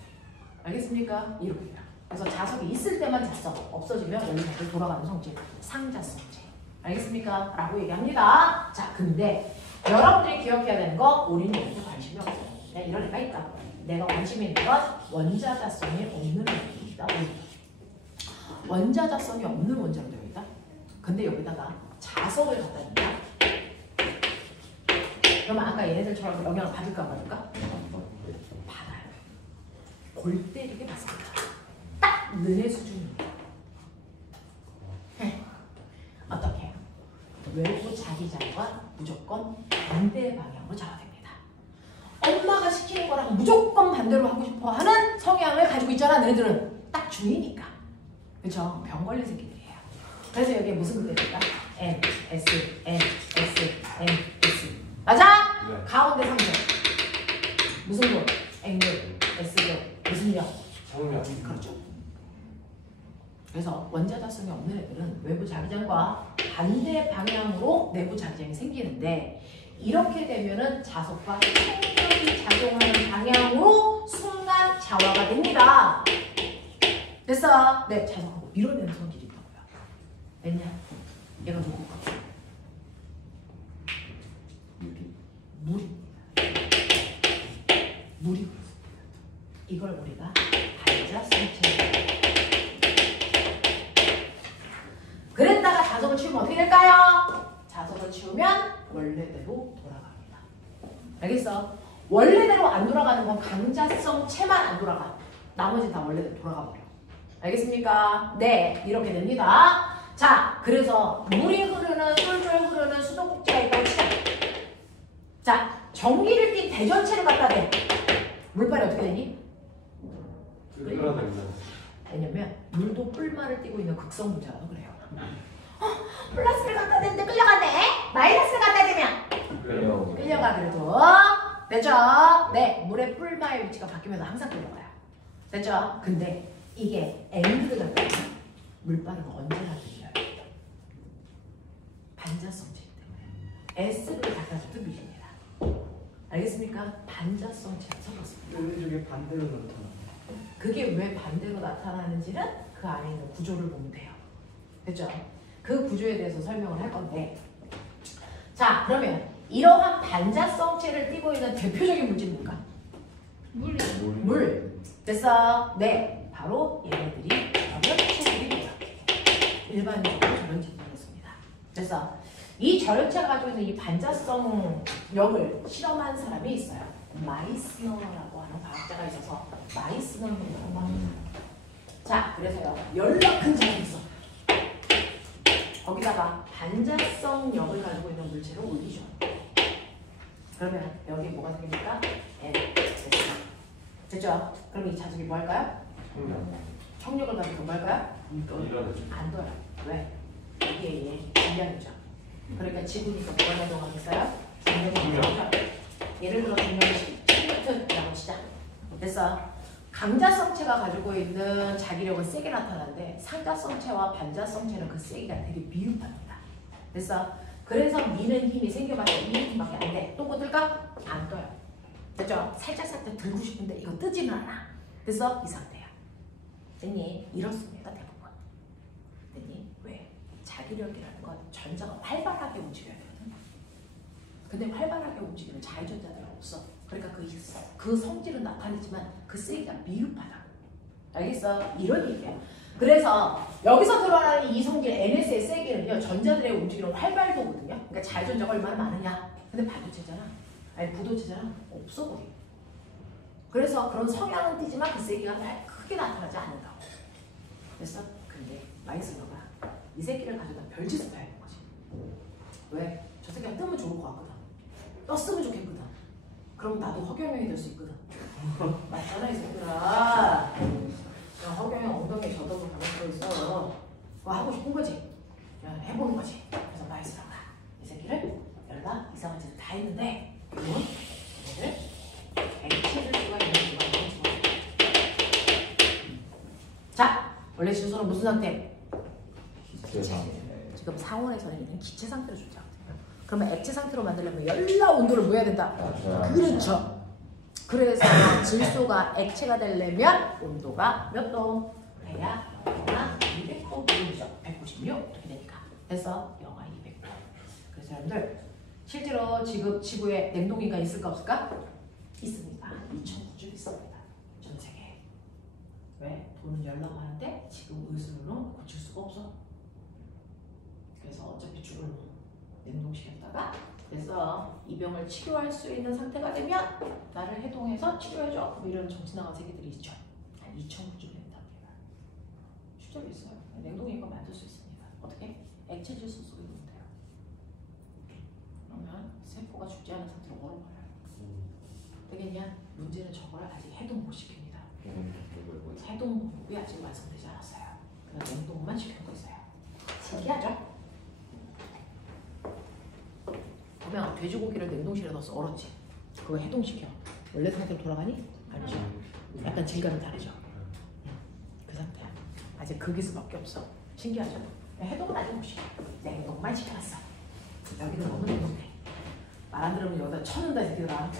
알겠습니까? 이렇게요. 그래서 자석이 있을 때만 자석, 없어지면 원래 다시 돌아가는 성질, 상자성질. 알겠습니까? 라고 얘기합니다. 자, 근데 여러분들이 기억해야 되는 거 우리는 여기에 관심이 없어요. 네, 이런 애가 있다. 내가 관심이 있는 건 원자자성이 없는 원자입니다. 원자자성이 없는 원자로 되어 있다. 근데 여기다가 자석을 갖다 둔다. 그러면 아까 얘네들처럼 영향을 받을까 말까? 받아요. 골 때리게 받습니다. 딱 너네 수준입니다. 자기장과 무조건 반대 방향으로 작용됩니다. 엄마가 시키는 거랑 무조건 반대로 하고 싶어 하는 성향을 가지고 있잖아. 너희들은 딱 중이니까. 그렇죠? 병 걸린 새끼들이에요. 그래서 여기에 무슨 그대입니까? N, S, N, S, N, S. 맞아? 네. 가운데 3점. 무슨 거? N글, S글, 무슨 력? 성명. 그렇죠. 그래서 원자자성이 없는 애들은 외부 자기장과 반대 방향으로 내부 자기장이 생기는데 이렇게 되면은 자석과 충격이 작용하는 방향으로 순간 좌화가 됩니다. 됐어? 네, 자석하고 밀어내는 성질이 있다고요. 왜냐? 얘가 누굴까? 물입니다. 물이 그렇습니다. 이걸 우리가 반자성체. 그랬다가 자석을 치우면 어떻게 될까요? 자석을 치우면 원래대로 돌아갑니다. 알겠어? 원래대로 안 돌아가는 건 강자성체만 안 돌아가. 나머지 다 원래대로 돌아가 버려. 알겠습니까? 네, 이렇게 됩니다. 자, 그래서 물이 흐르는, 쫄쫄 흐르는 수도꼭지가 있다고 치자. 자, 전기를 띤 대전체를 갖다 대. 물발이 어떻게 되니? 끌어당겨. 왜냐면 물도 뿔말을 띠고 있는 극성 분자라서 그래요. 플러스를 갖다 대는데 끌려가네? 마이너스를 갖다 대면 끌려가. 그래도 됐죠? 네, 물의 뿔마의 위치가 바뀌면서 항상 끌려가요. 됐죠? 근데 이게 N으로 잡혀요. 물발은 언제나 밀려요. 반자성체이기 때문에 S를 갖다 줘도 밀립니다. 알겠습니까? 반자성체라서 그렇습니다. 왜 저게 반대로 나타나? 그게 왜 반대로 나타나는지는 그 안에 있는 구조를 보면 돼요. 됐죠? 그 구조에 대해서 설명을 할 건데, 자, 그러면 이러한 반자성체를 띠고 있는 대표적인 물질이 뭘까? 물이요. 물. 됐어? 네, 바로 얘네들이 절연체들이에요. 일반적으로 절연체들이었습니다. 그래서 이 절연체가 가지고 있는 이 반자성 역을 실험한 사람이 있어요. 마이스너라고 하는 과학자가 있어서 마이스너라고 합니다. 자, 그래서요, 연락한 점이 있어. 거기다가 반자성 역을 가지고 있는 물체를 올리죠. 그러면 여기에 뭐가 생깁니까? N, S. 됐죠? 그럼 이 자석이 뭐 할까요? 청력을 가지고 뭐 할까요? 안 돌아. 왜? 이게 중량이죠. 그러니까 지구니까 뭐가 작용하겠어요? 중력이. 예를 들어 중력이 10N이라고 치자. 됐어? 강자성체가 가지고 있는 자기력은 세게 나타나는데 상자성체와 반자성체는 그 세기가 되게 미흡합니다. 됐어? 그래서 미는 힘이 생겨봤자 이 힘밖에 안 돼. 또 뭐 들까? 안 떠요. 됐죠? 살짝 들고 싶은데 이거 뜨지는 않아. 됐어? 이 상태야. 됐니? 이렇습니다. 대부분. 됐니? 왜? 자기력이라는 건 전자가 활발하게 움직여야 되거든. 근데 활발하게 움직이는 자유전자들은 없어. 그러니까 그 성질은 나타내지만 그 세기가 미흡하다. 알겠어? 이런 얘기야. 그래서 여기서 드러나는 이 성질 NS의 세기는요, 전자들의 움직이는 활발도거든요. 그러니까 자유전자가 얼마나 많으냐. 근데 반도체잖아. 아니 부도체잖아. 없어 거기. 그래서 그런 성향은 띄지만 그 세기가 크게 나타나지 않는다고. 그래서 근데 마이스너가 이 새끼를 가져다 별짓을 다 해본 거지. 왜? 저 새끼가 뜨면 좋을 것 같거든. 떴으면 좋겠거든. 그럼 나도 허경영이 될 수 있거든. 맞잖아 이 새끼들아. 허경영 엉덩이에 젖어도 가만히 있어. 그거 하고 싶은 거지. 해보는 거지. 그래서 마이스너가 이 새끼를 열다 이상한 짓을 다 했는데 얘를 액체를 수가 있는 기관으로 집어넣어요. 자, 원래 주소는 무슨 상태? 지금 상온에서는 있는 기체 상태로 주죠. 그러면 액체 상태로 만들려면 열라 온도를 뭐 해야 된다? 그렇죠. 그래서 질소가 액체가 되려면 온도가 몇 도? 해야 200도 기준이죠. 196 이렇게 되니까. 그래서 영하 200도. 그래서 여러분들 실제로 지금 지구에 냉동인간 있을까 없을까? 있습니다. 2,009주 있습니다. 전 세계에. 왜? 돈은 열라고 하는데 지금 의술로는 고칠 수가 없어. 그래서 어차피 죽을 냉동시켰다가 그래서 이 병을 치료할 수 있는 상태가 되면 나를 해동해서 치료해줘. 그럼 이런 정신나간 새끼들이 있죠. 한 2,009주 된답니다. 실제로 있어요. 냉동인간 만들 수 있습니다. 어떻게? 액체 질소 속에 넣으면 돼요. 세포가 죽지 않은 상태로 얼어버려요. 되겠냐? 문제는 저걸 아직 해동 못 시킵니다. 해동 방법이 아직 완성되지 않았어요. 그냥 냉동만 시켜놓고 있어요. 신기하죠? 보면 돼지고기를 냉동실에 넣어서 얼었지. 그거 해동시켜. 원래 상태로 돌아가니? 아니죠. 약간 질감이 다르죠. 그 상태야. 아직 그 기술밖에 없어. 신기하죠? 해동은 아직 못 시켜. 냉동만 시켜놨어. 여기는 너무 냉동돼. 말 안 들으면 여기다 쳐는다 이 새끼들아.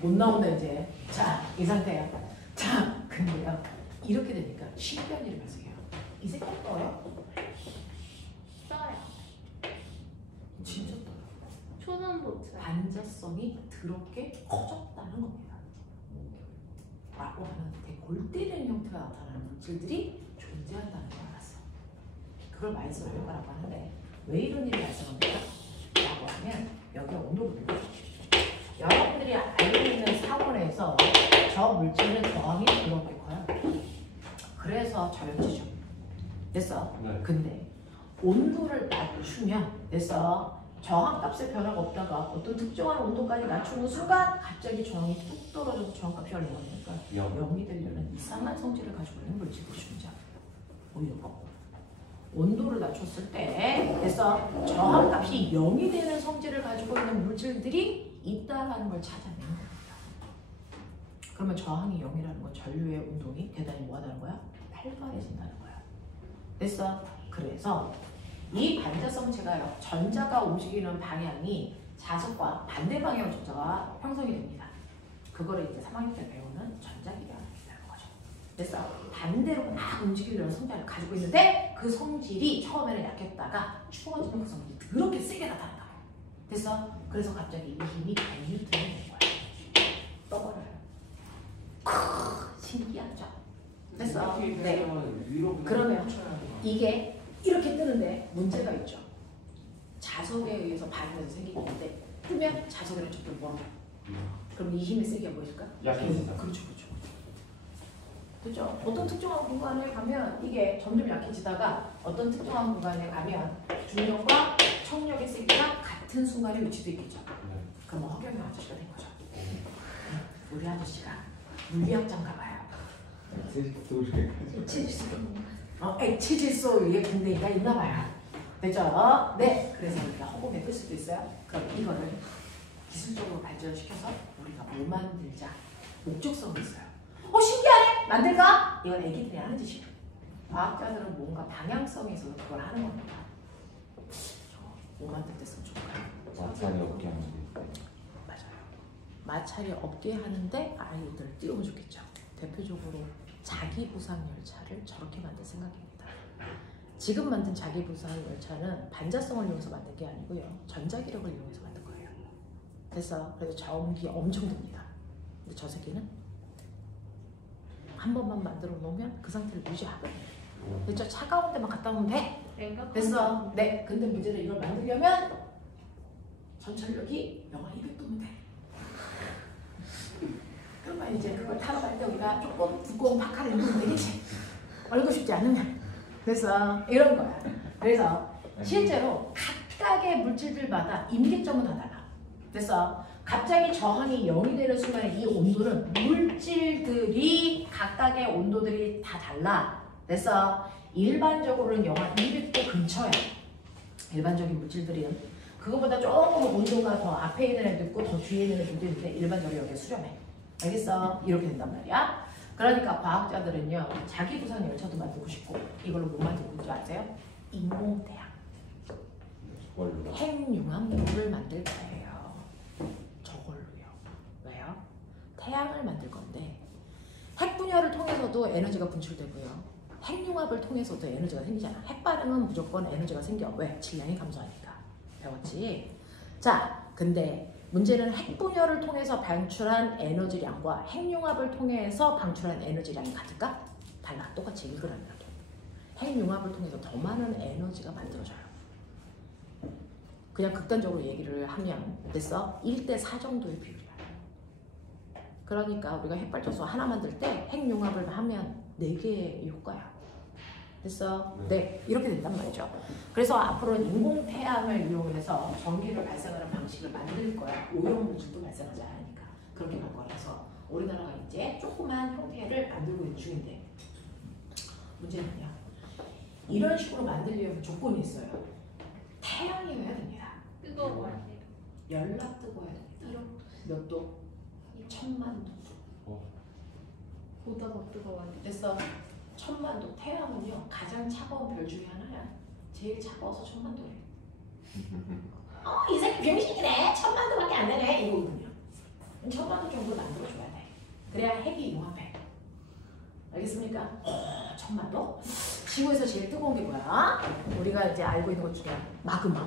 못 나온다 이제. 자, 이 상태야. 자, 근데요. 이렇게 되니까 신기한 일이 발생해요. 이 새끼 떠요? 써요. 진짜 떠요. 초전도체. 반자성이 더럽게 커졌다는 겁니다. 라고 하는 되게 골 때리는 형태가 나타나는 물질들이 존재한다는 걸 알았어. 그걸 마이너스 효과라고 하는데 왜 이런 일이 발생합니까? 라고 하면 여기 온도거든요. 여러분들이 알고 있는 사원에서 저 물질은 저항이 더럽게 커요. 그래서 저염지죠. 됐어? 네. 근데 온도를 낮추면 됐어? 저항값의 변화가 없다가 어떤 특정한 온도까지 낮추는 순간 갑자기 저항이 뚝 떨어져서 저항값이 얼마니까 0이 되려는 이상한 성질을 가지고 있는 물질들이 존재합니다. 오히려 거꾸로. 온도를 낮췄을 때 됐어? 저항값이 0이 되는 성질을 가지고 있는 물질들이 있다라는 걸 찾아내는 겁니다. 그러면 저항이 0이라는 건 전류의 운동이 대단히 뭐하다는 거야? 활발해진다는 거야. 됐어? 그래서 이 반자성체가요, 전자가 움직이는 방향이 자석과 반대 방향 전자가 형성이 됩니다. 그거를 이제 3학년 때 배우는 전자기관이라는 거죠. 그래서 반대로 막 움직이려는 성질을 가지고 있는데 그 성질이 처음에는 약했다가 추워지는 그 성질이 그렇게 세게 나타난다. 됐어? 그래서 갑자기 이 힘이 100N이 되는 거야. 떠버려요. 신기하죠? 됐어? 네. 그러면 이게 이렇게 뜨는데 문제가 있죠. 자석에 의해서 반응해서 생기는 건데 뜨면 자석이랑 적절히 멀어. 그럼 이 힘이 세게 보일까? 약해진다. 그렇죠. 그렇죠. 어떤 특정한 공간에 가면 이게 점점 약해지다가 어떤 특정한 공간에 가면 중력과 청력의 세기가 같은 순간에 위치도 있겠죠. 그럼 허경영 아저씨가 된 거죠. 우리 아저씨가 물리학장가 봐요. 액체질소 위에 분대기가 있나 봐요. 됐죠? 네. 그래서 우리가 허공에 뜰 수도 있어요. 그럼 이거를 기술적으로 발전시켜서 우리가 뭐 만들자. 목적성이 있어요. 신기하네? 만들까? 이건 애기들이 하는 짓이에요. 과학자들은 뭔가 방향성이 있어서 그걸 하는 겁니다. 뭐 만들 때 쓰면 좋을까요? 마찰이 없게 하는 게 맞아요. 마찰이 없게 하는데 아이들 띄우면 좋겠죠. 대표적으로 자기부상 열차를 저렇게 만들 생각입니다. 지금 만든 자기부상 열차는 반자성을 이용해서 만든 게 아니고요. 전자기력을 이용해서 만든 거예요. 그래서 저음기 엄청 듭니다. 근데 저 새끼는 한 번만 만들어 놓으면 그 상태를 유지하거든요. 그렇죠? 차가운 데만 갖다 놓으면 돼. 됐어. 네. 근데 문제는 이걸 만들려면 전철력이 영하 200도면 돼. 그러면 이제 그걸 타러 갈 때 우리가 조금 두꺼운 파카를 입으면 되겠지. 얼고 싶지 않으면. 그래서 이런 거야. 그래서 실제로 각각의 물질들마다 임계점은 다 달라. 그래서 갑자기 저항이 0이 되는 순간에 이 온도는 물질들이 각각의 온도들이 다 달라. 그래서 일반적으로는 영하 200도 근처야. 일반적인 물질들은 그거보다 조금 온도가 더 앞에 있는 애도 있고 더 뒤에 있는 애도 있는데 일반적으로 여기에 수렴해. 알겠어? 이렇게 된단 말이야. 그러니까 과학자들은요, 자기 부상 열차도 만들고 싶고 이걸로 뭐 만들고 있는지 아세요? 인공태양. 핵융합물을 만들 거예요. 저걸로요. 왜요? 태양을 만들 건데 핵 분열을 통해서도 에너지가 분출되고요. 핵융합을 통해서도 에너지가 생기잖아. 핵 반응은 무조건 에너지가 생겨. 왜? 질량이 감소하니까. 배웠지? 자, 근데 문제는 핵 분열을 통해서 방출한 에너지량과 핵융합을 통해서 방출한 에너지량이 같을까? 달라. 똑같이 1g이라도. 핵융합을 통해서 더 많은 에너지가 만들어져요. 그냥 극단적으로 얘기를 하면 됐어? 1대4 정도의 비율이야. 그러니까 우리가 핵발전소 하나 만들 때 핵융합을 하면 4개의 효과야. 됐어? 네, 이렇게 된단 말이죠. 그래서 앞으로는 인공태양을 이용해서 전기를 발생하는 방식을 만들 거야. 오염물질도 발생하지 않으니까. 그렇게 갈 거라서 우리나라가 이제 조그만 형태를 만들고 있는 중인데 문제는요. 이런 식으로 만들려면 조건이 있어요. 태양이어야 됩니다. 뜨거워야 돼요. 연락 뜨거워야 됩니다. 몇 도? 1000만 도. 보다 더 뜨거워야 돼요. 됐어. 1000만 도. 태양은요 가장 차가운 별 중에 하나야. 제일 차가워서 1000만 도래. 이 새끼 병신이네. 1000만 도밖에 안 되네. 이거거든요. 1000만 도 정도 만들어줘야 돼. 그래야 핵이 융합해. 알겠습니까? 1000만 도? 지구에서 제일 뜨거운 게 뭐야? 우리가 이제 알고 있는 것 중에 마그마.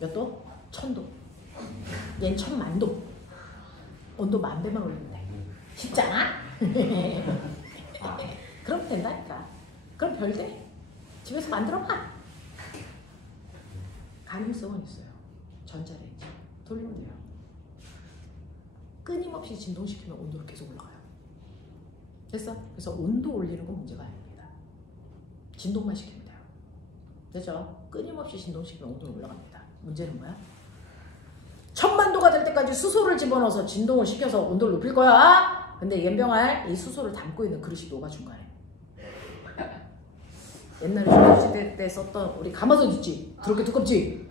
몇 도? 1000도. 얜 1000만 도. 온도 10,000배만 올리면 돼. 쉽잖아? 그럼 된다니까. 그럼 별 돼. 집에서 만들어봐. 가능성은 있어요. 전자레인지 돌리면 돼요. 끊임없이 진동시키면 온도를 계속 올라가요. 됐어? 그래서 온도 올리는 건 문제가 아닙니다. 진동만 시키면 돼요. 됐죠? 끊임없이 진동시키면 온도는 올라갑니다. 문제는 뭐야? 1000만 도가 될 때까지 수소를 집어넣어서 진동을 시켜서 온도를 높일 거야. 근데 연병할 이 수소를 담고 있는 그릇이 녹아 중간에. 옛날에 조선시대 때 썼던 우리 가마솥 있지? 그렇게 두껍지?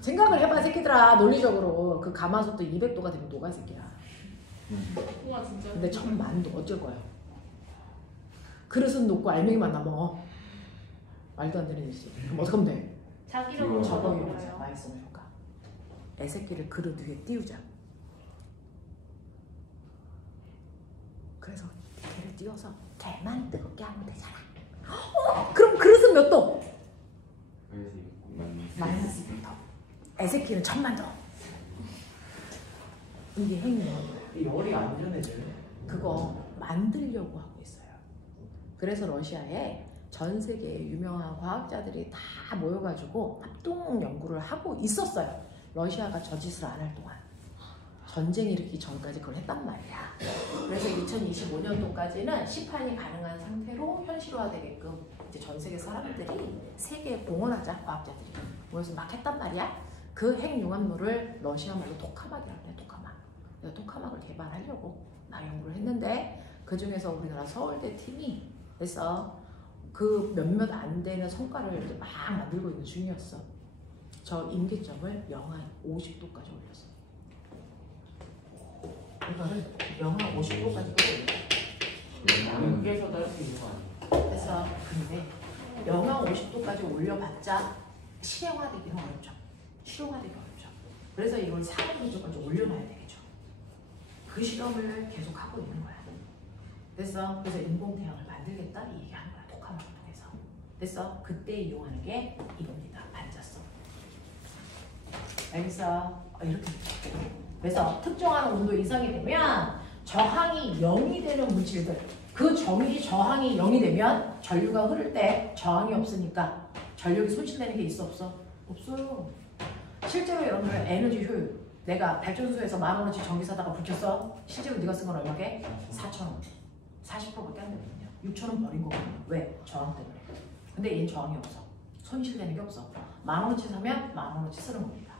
생각을 해봐 새끼들아. 논리적으로 그 가마솥도 200도가 되면 녹아 새끼야. 우와 진짜. 근데 1000만 도 어쩔 거야? 그릇은 녹고 알맹이만 남아. 말도 안 되는 일이지. 그럼 어떡하면 돼? 자기로 저거 먹어요. 이용해서 마이스는 효과. 애새끼를 그릇 위에 띄우자. 그래서 걔를 띄워서 걔만 뜨겁게 하면 되잖아. 그럼 그릇은 몇 도? 마이너스 200도. 애새끼는 1000만 도. 이게 핵이에요. 열이 안 되는 애들. 그거 만들려고 하고 있어요. 그래서 러시아에 전 세계 유명한 과학자들이 다 모여가지고 합동 연구를 하고 있었어요. 러시아가 저 짓을 안 할 동안. 전쟁 일으키기 전까지 그걸 했단 말이야. 그래서 2025년도까지는 시판이 가능한 상태로 현실화되게끔 이제 전 세계 사람들이 세계에 봉헌하자, 과학자들이 모여서 막 했단 말이야. 그 핵융합물을 러시아 말로 토카막이라고 해. 토카막. 내가 토카막을 개발하려고 나 연구를 했는데 그 중에서 우리나라 서울대 팀이 그래서 그 몇몇 안 되는 성과를 이제 막 만들고 있는 중이었어. 저 임계점을 영하 50도까지 올렸어. 이거를 영하 50도까지 끌어올려. 한국에서도 할 수 있는 거 아니야? 그래서 근데 영하 50도까지 올려봤자 실용화되기는 어렵죠. 실용화되기 어렵죠. 그래서 이걸 사람 기준까지 올려놔야 되겠죠. 그 실험을 계속 하고 있는 거야. 됐어? 그래서 인공태양을 만들겠다 이 얘기하는 거야. 토카막을 통해서. 됐어? 그때 이용하는 게 이겁니다. 반자성. 알겠어? 이렇게. 그래서 특정한 온도 이상이 되면 저항이 0이 되는 물질들, 그 저항이 0이 되면 전류가 흐를 때 저항이 없으니까 전력이 손실되는 게 있어 없어? 없어요. 실제로 여러분들 에너지 효율, 내가 발전소에서 10,000원어치 전기 사다가 불 켰어. 실제로 네가 쓴 건 얼마게? 4,000원. 40%밖에 안 되거든요. 6,000원 버린 거거든요. 왜? 저항 때문에. 근데 얘는 저항이 없어. 손실되는 게 없어. 10,000원어치 사면 10,000원어치 쓰는 겁니다.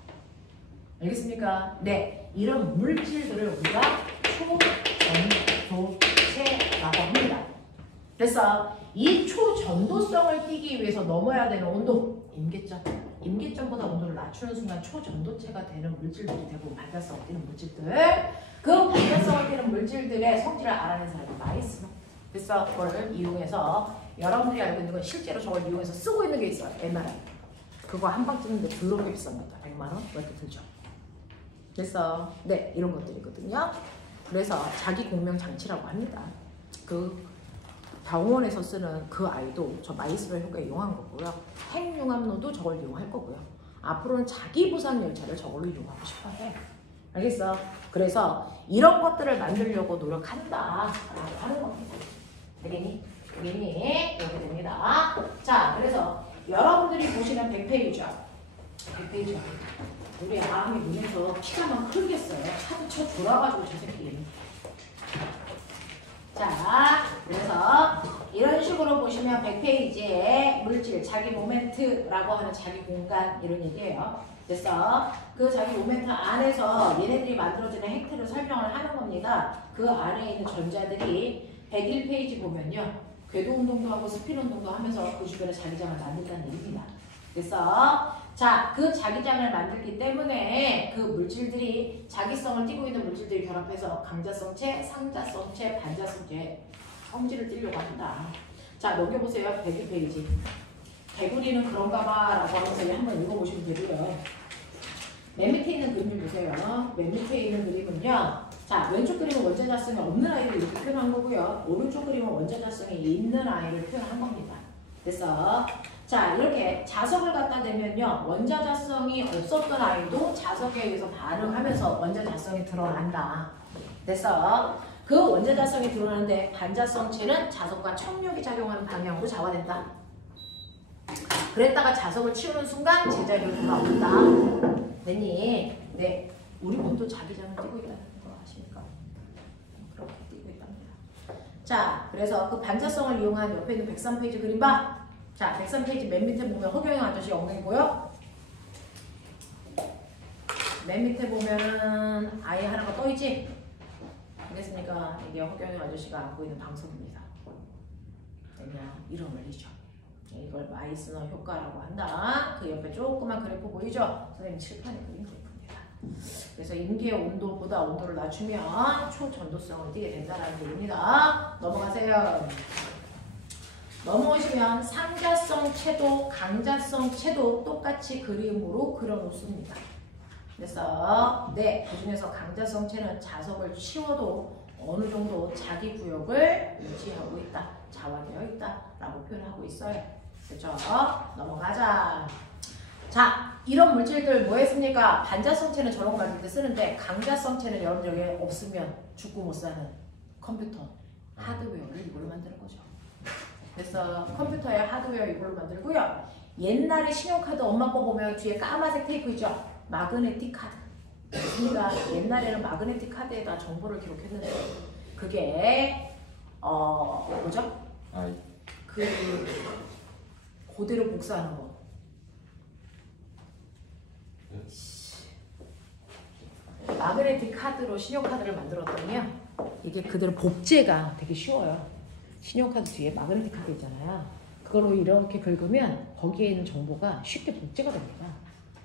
알겠습니까? 네, 이런 물질들을 우리가 초전도체라고 합니다. 그래서 이 초전도성을 띄기 위해서 넘어야 되는 온도, 임계점. 임계점보다 온도를 낮추는 순간 초전도체가 되는 물질들이 대부분 반자성을 띠는 물질들. 그 반자성을 띠는 물질들의 성질을 알아낸 사람이 마이스. 그래서 그거를 이용해서 여러분들이 알고 있는 건 실제로 저걸 이용해서 쓰고 있는 게 있어요. 옛날에. 그거 한 방 찍는데 더럽게 비쌉니다. 100만 원? 왜 이렇게 들죠? 그래서 네, 이런 것들이거든요. 그래서 자기 공명 장치라고 합니다. 그 병원에서 쓰는 그 아이도 저 마이스를 효과에 이용한 거고요. 핵융합로도 저걸 이용할 거고요. 앞으로는 자기 부산 열차를 저걸로 이용하고 싶어 해. 알겠어? 그래서 이런 것들을 만들려고 노력한다 라고 하는 겁니다. 되겠니? 되겠니? 이렇게 됩니다. 자, 그래서 여러분들이 보시는 100페이지죠. 100페이지. 우리 아함이 눈에서 피가 막 흐르겠어요. 차도 쳐 돌아가지고 저 새끼. 자, 식으로 보시면 100페이지에 물질, 자기 모멘트라고 하는 자기 공간 이런 얘기예요. 그래서 그 자기 모멘트 안에서 얘네들이 만들어지는 행태를 설명을 하는 겁니다. 그 안에 있는 전자들이 101페이지 보면요. 궤도 운동도 하고 스핀 운동도 하면서 그 주변에 자기장을 만든다는 얘기입니다. 그래서 자, 그 자기장을 만들기 때문에 그 물질들이 자기성을 띠고 있는 물질들이 결합해서 강자성체, 상자성체, 반자성체 성질을 띠려고 한다. 자, 넘겨보세요. 101페이지. 개구리는 그런가 봐 라고 하면서 한번 읽어보시면 되고요. 맨 밑에 있는 그림 좀 보세요. 맨 밑에 있는 그림은요. 자, 왼쪽 그림은 원자자성이 없는 아이를 이렇게 표현한 거고요. 오른쪽 그림은 원자자성이 있는 아이를 표현한 겁니다. 그래서 자, 이렇게 자석을 갖다 대면요. 원자자성이 없었던 아이도 자석에 의해서 반응하면서 원자자성이 드러난다. 그래서 그 원자자성이 드러나는데 반자성체는 자석과 청력이 작용하는 방향으로 자화된다. 그랬다가 자석을 치우는 순간 제자리로 돌아온다. 됐니? 네. 우리 몸도 자기장을 띄고 있다는 거 아십니까? 그렇게 띄고 있답니다. 자, 그래서 그 반자성을 이용한 옆에 있는 103페이지 그림 봐. 자, 103페이지 맨 밑에 보면 허경영 아저씨 엉덩이 보여? 맨 밑에 보면은 아이 하나가 떠있지? 알겠습니까? 이게 허경영 아저씨가 안고 있는 방석입니다. 그냥 이런 원리죠. 이걸 마이스너 효과라고 한다. 그 옆에 조그만 그래프 보이죠? 선생님 칠판에 그린 그래프입니다. 그래서 임기의 온도보다 온도를 낮추면 초전도성을 띠게 된다는 얘기입니다. 넘어가세요. 넘어오시면 상자성 채도, 강자성 채도 똑같이 그림으로 그려놓습니다. 그래서 네, 그중에서 강자성 채는 자석을 치워도 어느 정도 자기 구역을 유지하고 있다, 자화되어 있다 라고 표현하고 있어요. 그렇죠? 넘어가자. 자, 이런 물질들 뭐 했습니까? 반자성체는 저런 거 만들 때 쓰는데 강자성체는 여러분들 여기 없으면 죽고 못 사는 컴퓨터 하드웨어를 이걸로 만드는 거죠. 그래서 컴퓨터의 하드웨어 이걸로 만들고요. 옛날에 신용카드 엄마 거 보면 뒤에 까만색 테이프 있죠? 마그네틱 카드. 그러니까 옛날에는 마그네틱 카드에다 정보를 기록했는데 그게 뭐죠? 그 그대로 복사하는 거. 마그네틱 카드로 신용카드를 만들었더니요. 이게 그대로 복제가 되게 쉬워요. 신용카드 뒤에 마그네틱 카드 있잖아요. 그걸로 이렇게 긁으면 거기에 있는 정보가 쉽게 복제가 됩니다.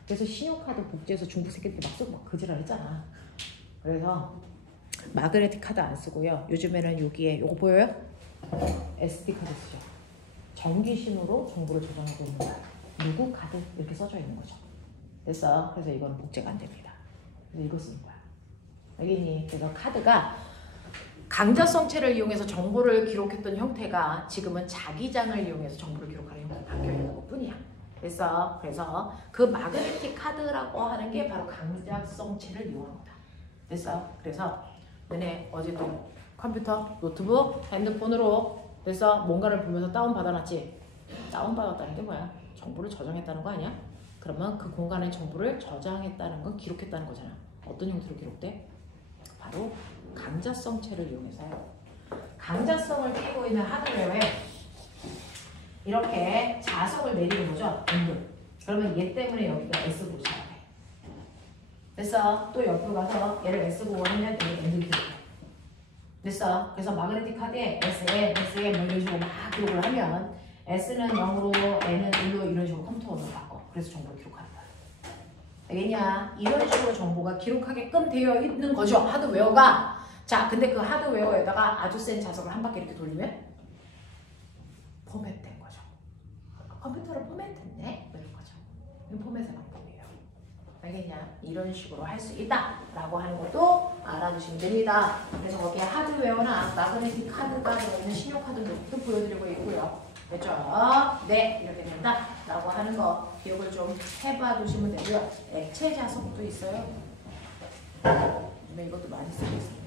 그래서 신용카드 복제해서 중국 새끼들이 막 쓰고 막 그지랄 했잖아. 그래서 마그네틱 카드 안 쓰고요. 요즘에는 여기에 요거 보여요? SD 카드 쓰죠. 전기신호로 정보를 저장하고 있는 거야. 누구 카드 이렇게 써져 있는 거죠. 그래서 이거는 복제가 안 됩니다. 그래서 이거 쓰는 거야. 알겠니? 그래서 카드가 강자성체를 이용해서 정보를 기록했던 형태가 지금은 자기장을 이용해서 정보를 기록하는 형태로 바뀌어 있는 것뿐이야. 그래서 그 마그네틱 카드라고 하는 게 바로 강자성체를 이용합니다. 그래서 너네 어제도 컴퓨터, 노트북, 핸드폰으로 그래서 뭔가를 보면서 다운받아놨지? 다운받았다는 게 뭐야? 정보를 저장했다는 거 아니야? 그러면 그 공간의 정보를 저장했다는 건 기록했다는 거잖아. 어떤 형태로 기록돼? 바로 강자성체를 이용해서요. 강자성을 띠고 있는 하드웨어에 이렇게 자석을 내리는 거죠. 은근. 그러면 얘 때문에 여기가 S보고 시작해. 그래서 또 옆으로 가서 얘를 S보고 하면 얘는 N들이 들어요. 됐어. 그래서 마그네틱 카드에 SN 뭐 이런 식으로 막 기록을 하면 S는 0으로 N은 1로 이런 식으로 컴퓨터로 바꿔. 그래서 정보를 기록하는 거야. 알겠냐? 이런 식으로 정보가 기록하게끔 되어 있는 거죠. 하드웨어가. 자, 근데 그 하드웨어에다가 아주 센 자석을 한 바퀴 이렇게 돌리면 포맷된 거죠. 컴퓨터를 포맷했네? 이런 거죠. 이건 포맷의 방법이에요. 알겠냐? 이런 식으로 할 수 있다 라고 하는 것도 알아두시면 됩니다. 그래서 거기에 하드웨어나 마그네틱 카드가 들어있는 신용카드도 보여드리고 있고요. 됐죠? 네, 이렇게 된다 라고 하는 거 기억을 좀 해봐 두시면 되고요. 액체 자석도 있어요. 네, 이것도 많이 쓰고 있습니다.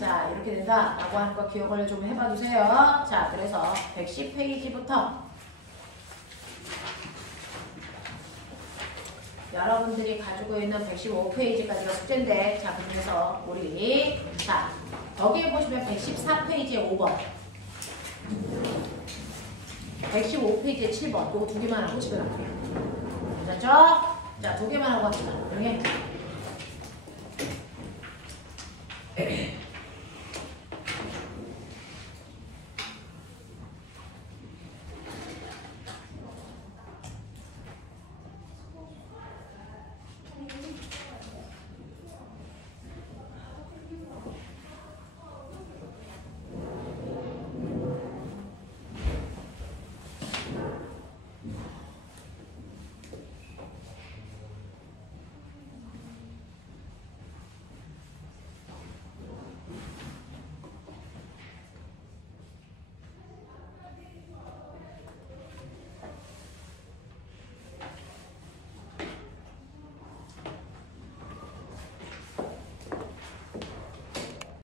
자, 이렇게 된다 라고 하는 거 기억을 좀 해봐 주세요. 자, 그래서 110페이지부터 여러분들이 가지고 있는 115페이지까지가 숙제인데, 자, 그중에서 우리, 자, 거기에 보시면 114페이지에 5번. 115페이지에 7번. 요거 두 개만 하고 집에 갈게요. 괜찮죠? 자, 두 개만 하고 갑시다. 여기